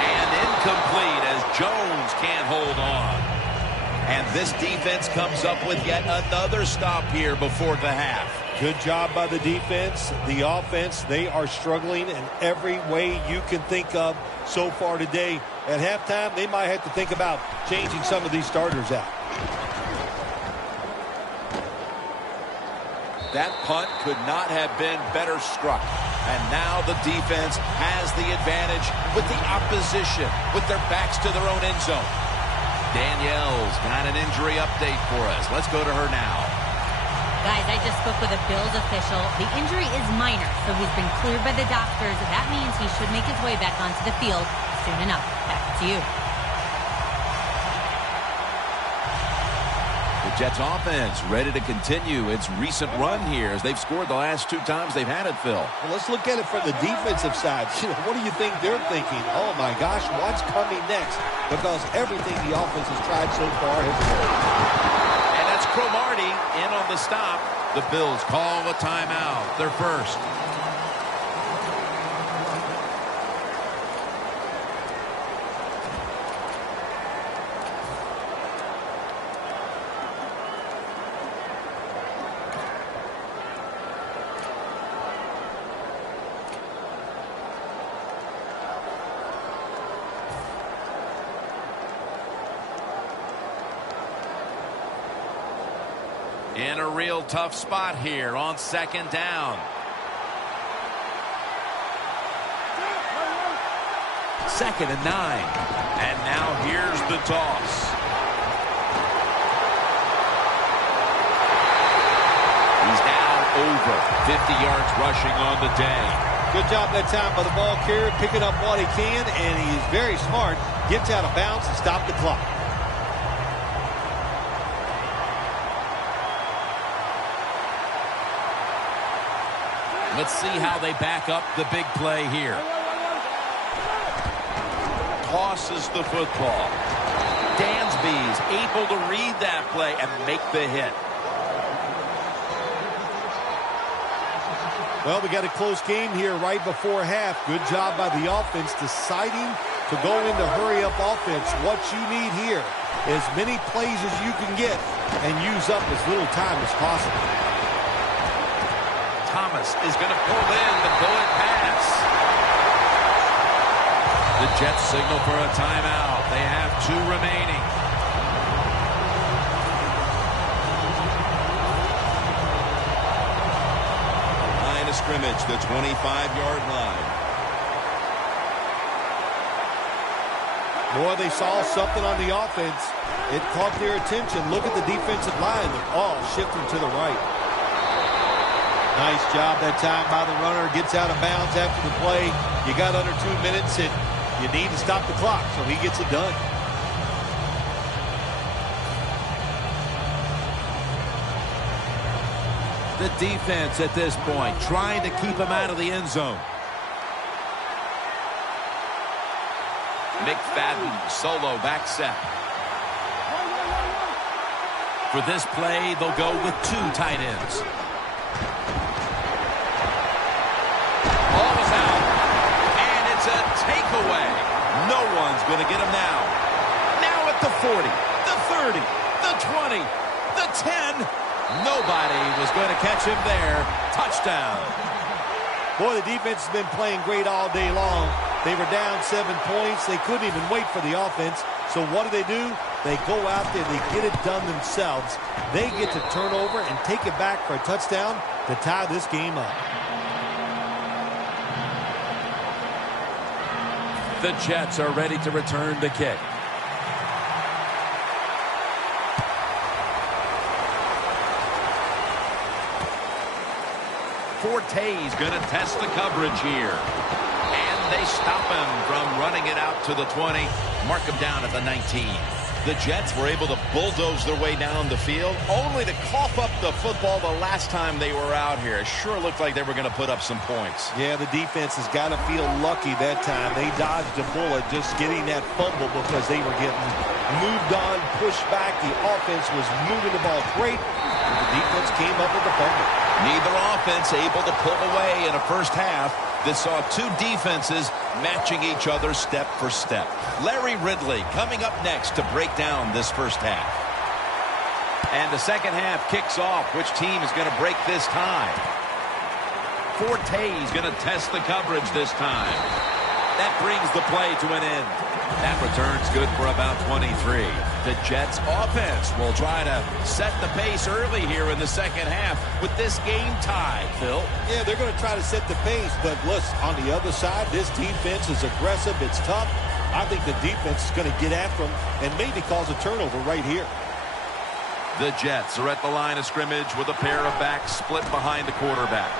And incomplete as Jones can't hold on. And this defense comes up with yet another stop here before the half. Good job by the defense. The offense, they are struggling in every way you can think of so far today. At halftime, they might have to think about changing some of these starters out. That punt could not have been better struck. And now the defense has the advantage with the opposition, with their backs to their own end zone. Danielle's got an injury update for us. Let's go to her now. Guys, I just spoke with a Bills official. The injury is minor, so he's been cleared by the doctors. That means he should make his way back onto the field soon enough. Back to you. The Jets offense ready to continue its recent run here as they've scored the last 2 times they've had it, Phil. Well, let's look at it from the defensive side. What do you think they're thinking? Oh, my gosh, what's coming next? Because everything the offense has tried so far has worked. And that's Cromartie in on the stop. The Bills call a timeout, their first. In a real tough spot here on 2nd down. 2nd and 9. And now here's the toss. He's now over 50 yards rushing on the day. Good job that time by the ball carrier, picking up what he can, and he's very smart. Gets out of bounds and stop the clock. Let's see how they back up the big play here. Tosses the football. Dansby's able to read that play and make the hit. Well, we got a close game here right before half. Good job by the offense deciding to go into hurry-up offense. What you need here, as many plays as you can get and use up as little time as possible. Thomas is going to pull in the bullet pass. The Jets signal for a timeout. They have 2 remaining. Line of scrimmage, the 25-yard line. Boy, they saw something on the offense. It caught their attention. Look at the defensive line. They're all shifting to the right. Nice job that time by the runner. Gets out of bounds after the play. You got under 2 minutes, and you need to stop the clock, so he gets it done. The defense at this point trying to keep him out of the end zone. McFadden solo back set. For this play, they'll go with 2 tight ends. Ball is out, and it's a takeaway. No one's going to get him now. Now at the 40, the 30, the 20, the 10. Nobody was going to catch him there. Touchdown. Boy, the defense has been playing great all day long. They were down 7 points. They couldn't even wait for the offense. So what do? They go out there, they get it done themselves. They get to turn over and take it back for a touchdown to tie this game up. The Jets are ready to return the kick. Forte's going to test the coverage here. And they stop him from running it out to the 20. Mark him down at the 19. The Jets were able to bulldoze their way down the field, only to cough up the football the last time they were out here. It sure looked like they were going to put up some points. Yeah, the defense has got to feel lucky that time. They dodged a bullet just getting that fumble because they were getting moved on, pushed back. The offense was moving the ball great. The defense came up with the fumble. Neither offense able to pull away in a first half that saw 2 defenses matching each other step for step. Larry Ridley coming up next to break down this first half. And the second half kicks off. Which team is going to break this tie? Forte's going to test the coverage this time. That brings the play to an end. That return's good for about 23. The Jets offense will try to set the pace early here in the second half with this game tied, Phil. Yeah, they're going to try to set the pace, but listen, on the other side, this defense is aggressive. It's tough. I think the defense is going to get after them and maybe cause a turnover right here. The Jets are at the line of scrimmage with a pair of backs split behind the quarterback.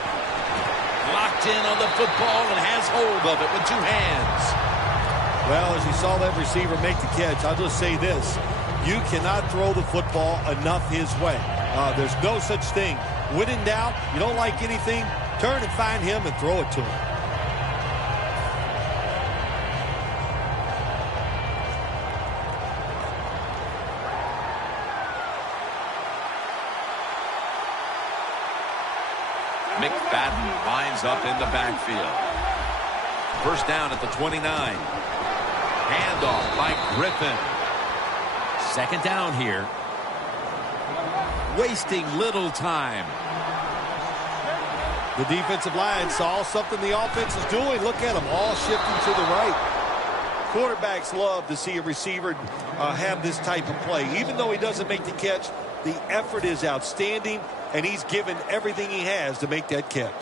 Locked in on the football and has hold of it with 2 hands. Well, as you saw that receiver make the catch, I'll just say this. You cannot throw the football enough his way. There's no such thing. When in doubt, you don't like anything, turn and find him and throw it to him. McFadden lines up in the backfield. First down at the 29. Handoff by Griffin. Second down here. Wasting little time. The defensive line saw something the offense is doing. Look at them all shifting to the right. Quarterbacks love to see a receiver have this type of play. Even though he doesn't make the catch, the effort is outstanding, and he's given everything he has to make that catch.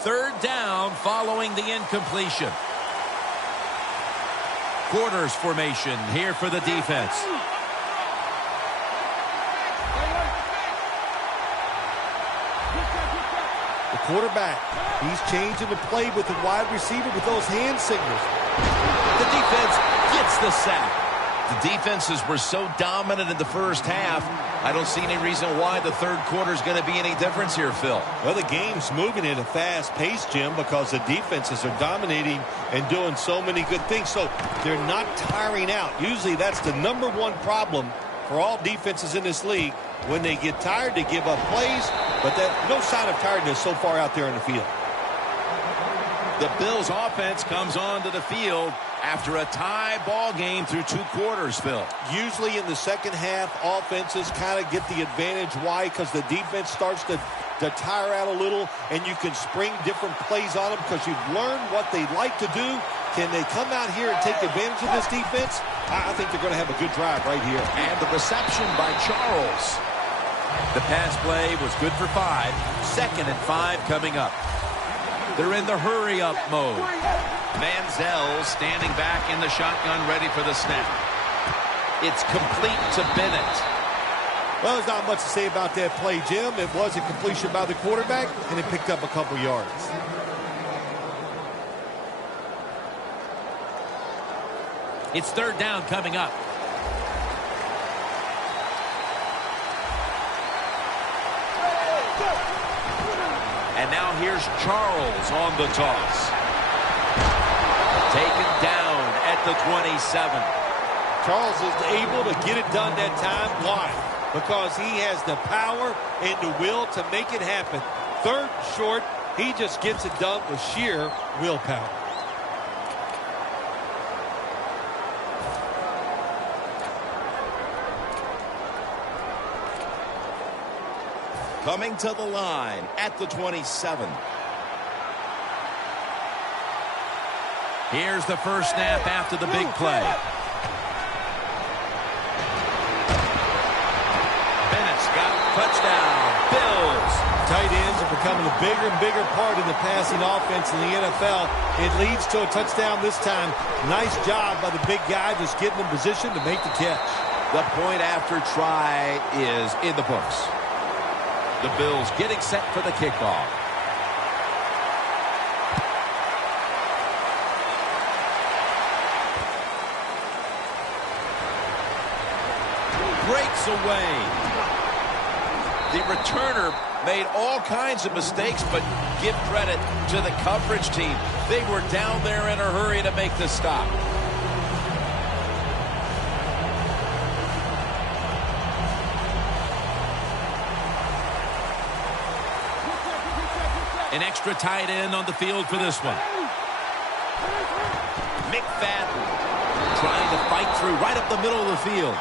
Third down following the incompletion. Quarters formation here for the defense. The quarterback, he's changing the play with the wide receiver with those hand signals. The defense gets the sack. The defenses were so dominant in the first half, I don't see any reason why the third quarter is going to be any difference here, Phil. Well, the game's moving at a fast pace, Jim, because the defenses are dominating and doing so many good things. So they're not tiring out. Usually that's the #1 problem for all defenses in this league. When they get tired, they give up plays, but no sign of tiredness so far out there in the field. The Bills offense comes onto the field after a tie ball game through 2 quarters, Phil. Usually in the second half, offenses kind of get the advantage. Why? Because the defense starts to tire out a little, and you can spring different plays on them because you've learned what they like to do. Can they come out here and take advantage of this defense? I think they're going to have a good drive right here. And the reception by Charles. The pass play was good for 5. 2nd and 5 coming up. They're in the hurry-up mode. Manziel standing back in the shotgun, ready for the snap. It's complete to Bennett. Well, there's not much to say about that play, Jim. It was a completion by the quarterback, and it picked up a couple yards. It's third down coming up. And now here's Charles on the toss. Taken down at the 27. Charles is able to get it done that time. Why? Because he has the power and the will to make it happen. Third and short, he just gets it done with sheer willpower. Coming to the line at the 27. Here's the first snap after the big play. Bennett's got touchdown. Bills. Tight ends are becoming a bigger and bigger part of the passing offense in the NFL. It leads to a touchdown this time. Nice job by the big guy just getting in position to make the catch. The point after try is in the books. The Bills getting set for the kickoff. Breaks away. The returner made all kinds of mistakes, but give credit to the coverage team. They were down there in a hurry to make the stop. An extra tight end on the field for this one. McFadden trying to fight through right up the middle of the field.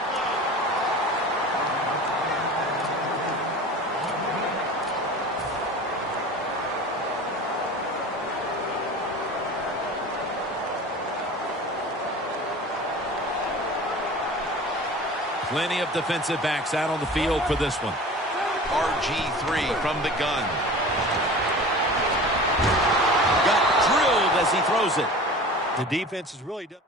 Plenty of defensive backs out on the field for this one. RG3 from the gun. Got drilled as he throws it. The defense is really done.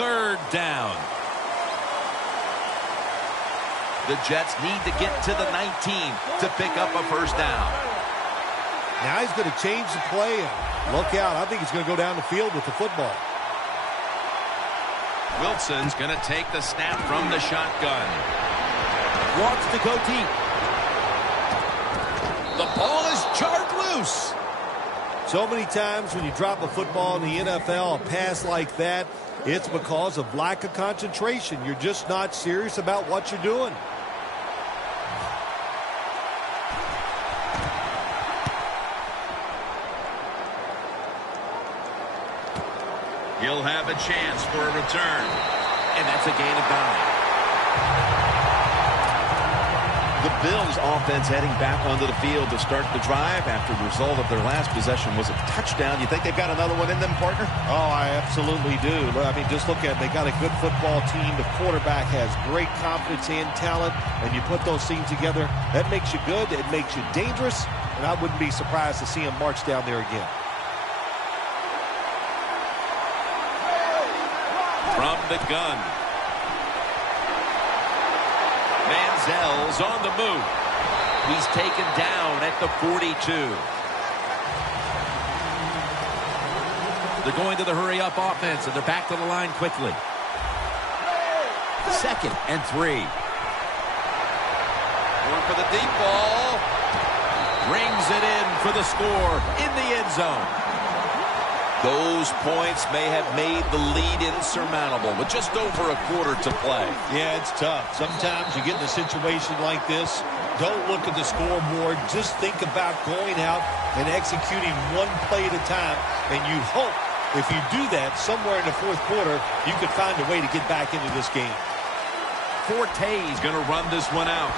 3rd down. The Jets need to get to the 19 to pick up a 1st down. Now he's going to change the play. Look out. I think he's going to go down the field with the football. Wilson's going to take the snap from the shotgun. Wants to go deep. The ball is jarred loose. So many times when you drop a football in the NFL, a pass like that, it's because of lack of concentration. You're just not serious about what you're doing. He'll have a chance for a return. And that's a gain of 9. The Bills offense heading back onto the field to start the drive after the result of their last possession was a touchdown. You think they've got another one in them, partner? Oh, I absolutely do. I mean, just look at it. They got a good football team. The quarterback has great confidence and talent, and you put those things together, that makes you good. It makes you dangerous, and I wouldn't be surprised to see him march down there again. From the gun. Manziel's on the move. He's taken down at the 42. They're going to the hurry-up offense, and they're back to the line quickly. 2nd and 3. Going for the deep ball. Rings it in for the score in the end zone. Those points may have made the lead insurmountable, with just over a quarter to play. Yeah, it's tough. Sometimes you get in a situation like this, don't look at the scoreboard. Just think about going out and executing one play at a time, and you hope if you do that somewhere in the 4th quarter, you could find a way to get back into this game. Forte's going to run this one out.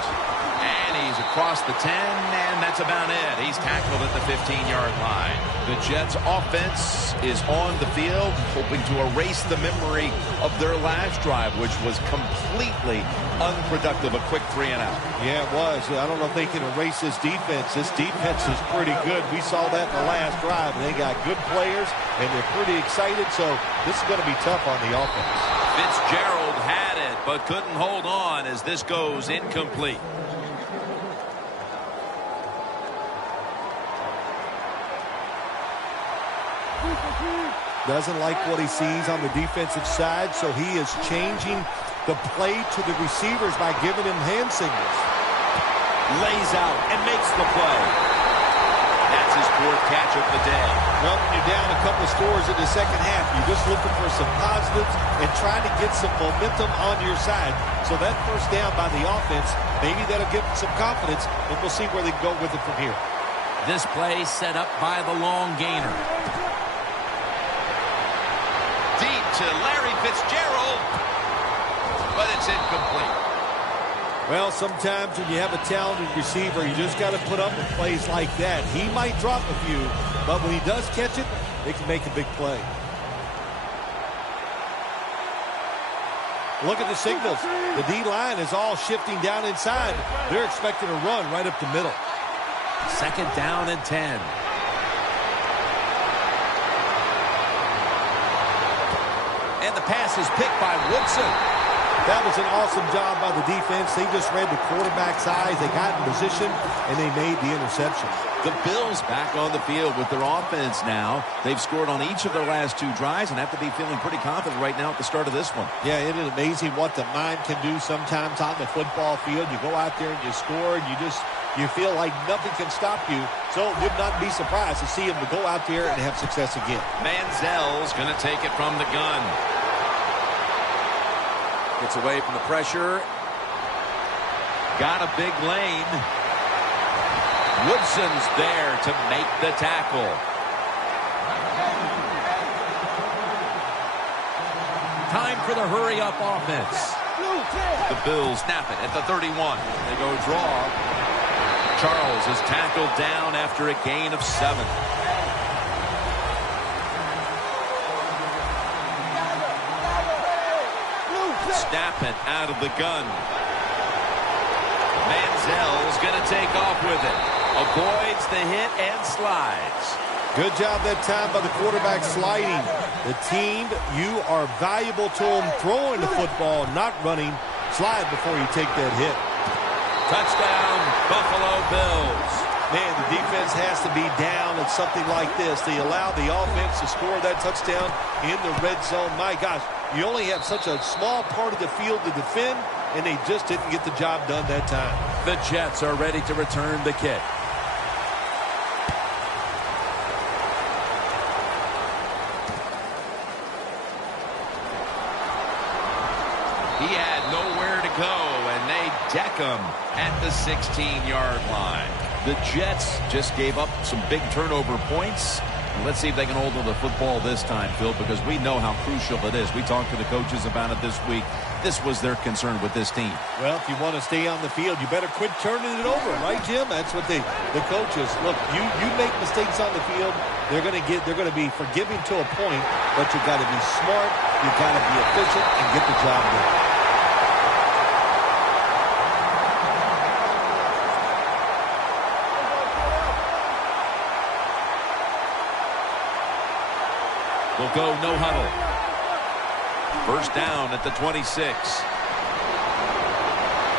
And he's across the 10, and that's about it. He's tackled at the 15-yard line. The Jets' offense is on the field, hoping to erase the memory of their last drive, which was completely unproductive, a quick 3-and-out. Yeah, it was. I don't know if they can erase this defense. This defense is pretty good. We saw that in the last drive. They got good players, and they're pretty excited, so this is going to be tough on the offense. Fitzgerald had it, but couldn't hold on as this goes incomplete. Doesn't like what he sees on the defensive side, so he is changing the play to the receivers by giving him hand signals. Lays out and makes the play. That's his 4th catch of the day. Well, when you're down a couple scores in the second half, you're just looking for some positives and trying to get some momentum on your side. So that 1st down by the offense, maybe that'll give them some confidence, and we'll see where they go with it from here. This play set up by the long gainer. Deep to Larry Fitzgerald, but it's incomplete. Well, sometimes when you have a talented receiver, you just got to put up with plays like that. He might drop a few, but when he does catch it, they can make a big play. Look at the signals. The D-line is all shifting down inside. They're expecting a run right up the middle. 2nd down and 10. And the pass is picked by Woodson. That was an awesome job by the defense. They just read the quarterback's eyes. They got in position, and they made the interception. The Bills back on the field with their offense now. They've scored on each of their last 2 drives and have to be feeling pretty confident right now at the start of this one. Yeah, it is amazing what the mind can do sometimes on the football field. You go out there and you score, and you feel like nothing can stop you. So it would not be surprised to see him to go out there and have success again. Manziel's going to take it from the gun. Gets away from the pressure. Got a big lane. Woodson's there to make the tackle. Time for the hurry-up offense. The Bills snap it at the 31. They go draw. Charles is tackled down after a gain of 7. Snap it out of the gun. Manziel's going to take off with it. Avoids the hit and slides. Good job that time by the quarterback sliding. The team, you are valuable to them throwing the football, not running. Slide before you take that hit. Touchdown, Buffalo Bills. Man, the defense has to be down at something like this. They allow the offense to score that touchdown in the red zone. My gosh, you only have such a small part of the field to defend, and they just didn't get the job done that time. The Jets are ready to return the kick. He had nowhere to go, and they deck him at the 16-yard line. The Jets just gave up some big turnover points. Let's see if they can hold on to the football this time, Phil, because we know how crucial it is. We talked to the coaches about it this week. This was their concern with this team. Well, if you want to stay on the field, you better quit turning it over, right, Jim? That's what the coaches look. You make mistakes on the field, they're going to be forgiving to a point, but you got to be smart, you got to be efficient, and get the job done. We'll go no huddle. First down at the 26.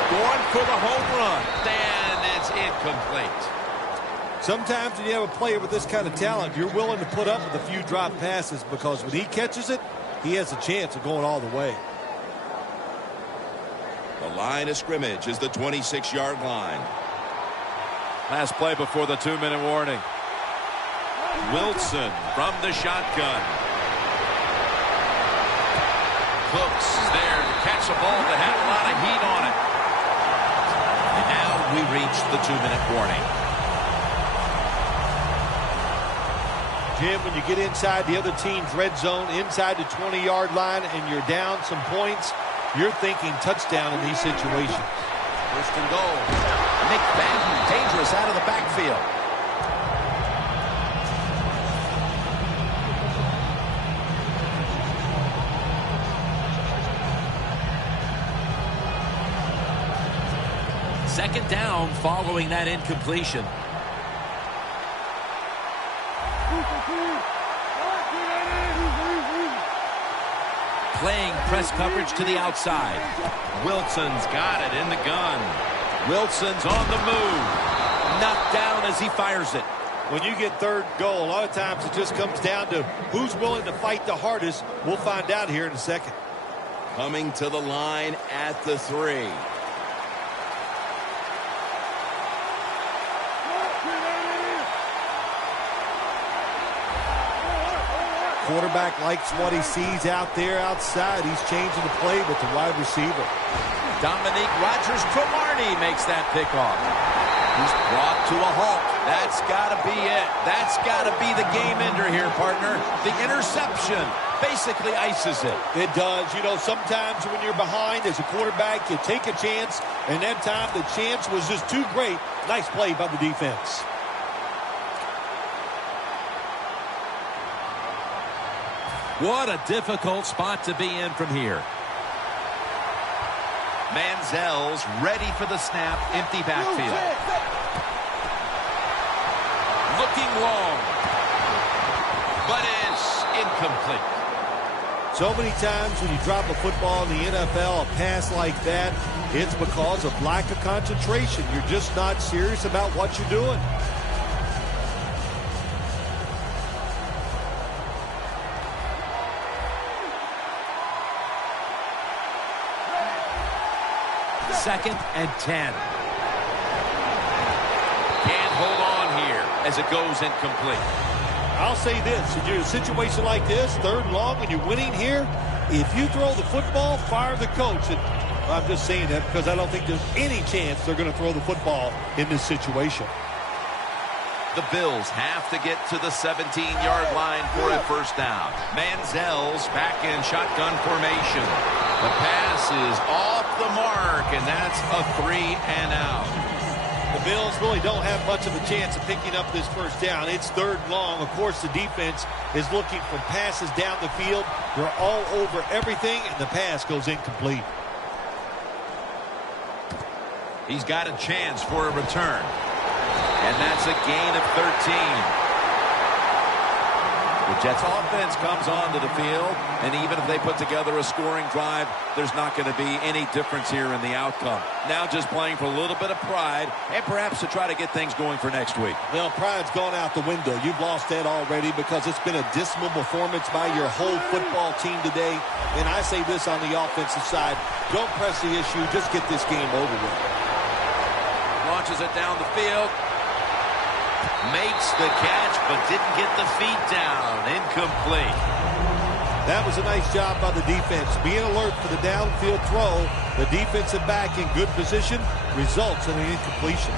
Going for the home run. And it's incomplete. Sometimes when you have a player with this kind of talent, you're willing to put up with a few drop passes because when he catches it, he has a chance of going all the way. The line of scrimmage is the 26-yard line. Last play before the 2-minute warning. Wilson from the shotgun. Cooks is there to catch a ball that had a lot of heat on it. And now we reach the 2-minute warning. Jim, when you get inside the other team's red zone, inside the 20-yard line, and you're down some points, you're thinking touchdown in these situations. First and goal. Nick Banton, dangerous out of the backfield. Second down following that incompletion. Playing press coverage to the outside. Wilson's got it in the gun. Wilson's on the move. Knocked down as he fires it. When you get third goal, a lot of times it just comes down to who's willing to fight the hardest. We'll find out here in a second. Coming to the line at the 3. Quarterback likes what he sees out there outside. He's changing the play with the wide receiver. Dominique Rodgers-Cromartie makes that pickoff. He's brought to a halt. That's got to be it. That's got to be the game ender here, partner. The interception basically ices it. It does. You know, sometimes when you're behind as a quarterback, you take a chance, and that time the chance was just too great. Nice play by the defense. What a difficult spot to be in from here. Manziel's ready for the snap. Empty backfield. Looking long. But it's incomplete. So many times when you drop a football in the NFL, a pass like that, it's because of lack of concentration. You're just not serious about what you're doing. Second and 10. Can't hold on here as it goes incomplete. I'll say this, if you're in a situation like this, third and long, and you're winning here, if you throw the football, fire the coach. And I'm just saying that because I don't think there's any chance they're going to throw the football in this situation. The Bills have to get to the 17-yard line for a first down. Manziel's back in shotgun formation. The pass is off the mark, and that's a 3-and-out. The Bills really don't have much of a chance of picking up this first down. It's third and long. Of course, the defense is looking for passes down the field. They're all over everything, and the pass goes incomplete. He's got a chance for a return. And that's a gain of 13. The Jets offense comes onto the field, and even if they put together a scoring drive, there's not going to be any difference here in the outcome. Now just playing for a little bit of pride and perhaps to try to get things going for next week. Well, pride's gone out the window. You've lost that already because it's been a dismal performance by your whole football team today. And I say this on the offensive side, don't press the issue, just get this game over with. Launches it down the field. Makes the catch, but didn't get the feet down. Incomplete. That was a nice job by the defense. Being alert for the downfield throw, the defensive back in good position results in an incompletion.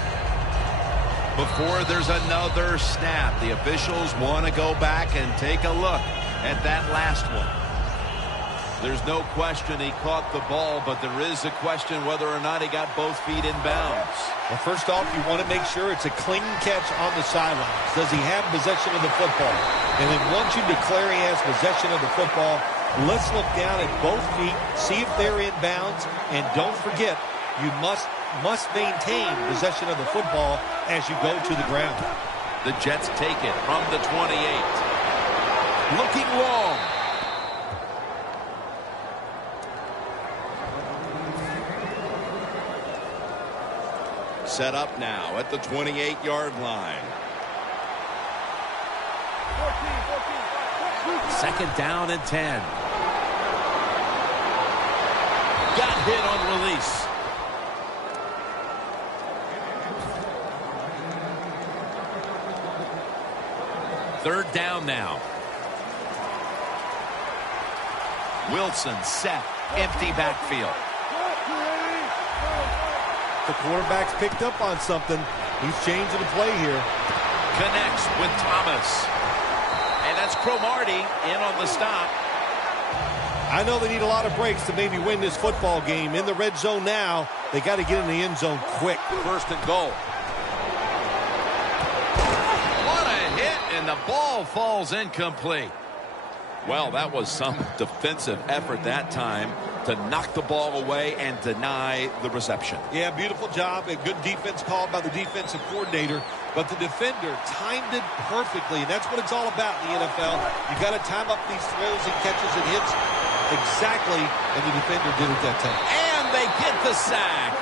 Before there's another snap, the officials want to go back and take a look at that last one. There's no question he caught the ball, but there is a question whether or not he got both feet in bounds. Well, first off, you want to make sure it's a clean catch on the sidelines. Does he have possession of the football? And then once you declare he has possession of the football, let's look down at both feet, see if they're in bounds, and don't forget, you must maintain possession of the football as you go to the ground. The Jets take it from the 28. Looking long. Set up now at the 28-yard line. Second down and 10. Got hit on release. Third down now. Wilson set. Empty backfield. The quarterback's picked up on something. He's changing the play here. Connects with Thomas. And that's Cromartie in on the stop. I know they need a lot of breaks to maybe win this football game. In the red zone now, they got to get in the end zone quick. First and goal. What a hit, and the ball falls incomplete. Well, that was some defensive effort that time to knock the ball away and deny the reception. Yeah, beautiful job. A good defense called by the defensive coordinator. But the defender timed it perfectly, and that's what it's all about in the NFL. You got to time up these throws and catches and hits exactly, and the defender did it that time. And they get the sack.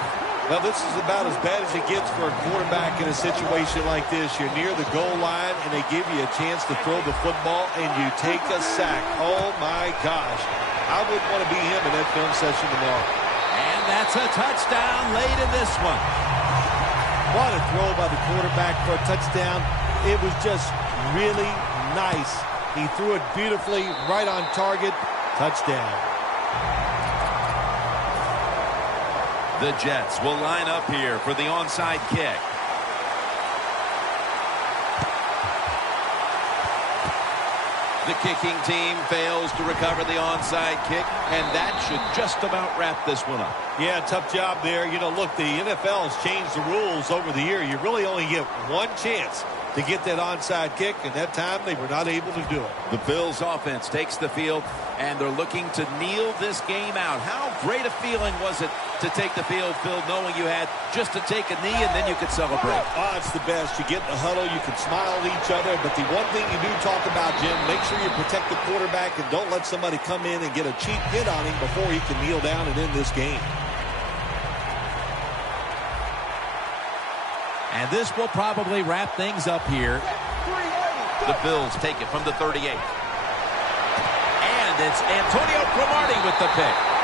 Well, this is about as bad as it gets for a quarterback in a situation like this. You're near the goal line, and they give you a chance to throw the football, and you take a sack. Oh, my gosh. I wouldn't want to be him in that film session tomorrow. And that's a touchdown late in this one. What a throw by the quarterback for a touchdown. It was just really nice. He threw it beautifully, right on target. Touchdown. The Jets will line up here for the onside kick. The kicking team fails to recover the onside kick, and that should just about wrap this one up. Yeah, tough job there. You know, look, the NFL has changed the rules over the year. You really only get one chance to get that onside kick, and that time they were not able to do it. The Bills offense takes the field, and they're looking to kneel this game out. How great a feeling was it to take the field, Phil, knowing you had just to take a knee and then you could celebrate? Oh, it's the best. You get in the huddle, you can smile at each other, but the one thing you do talk about, Jim, make sure you protect the quarterback and don't let somebody come in and get a cheap hit on him before he can kneel down and end this game. And this will probably wrap things up here. The Bills take it from the 38. And it's Antonio Cromartie with the pick.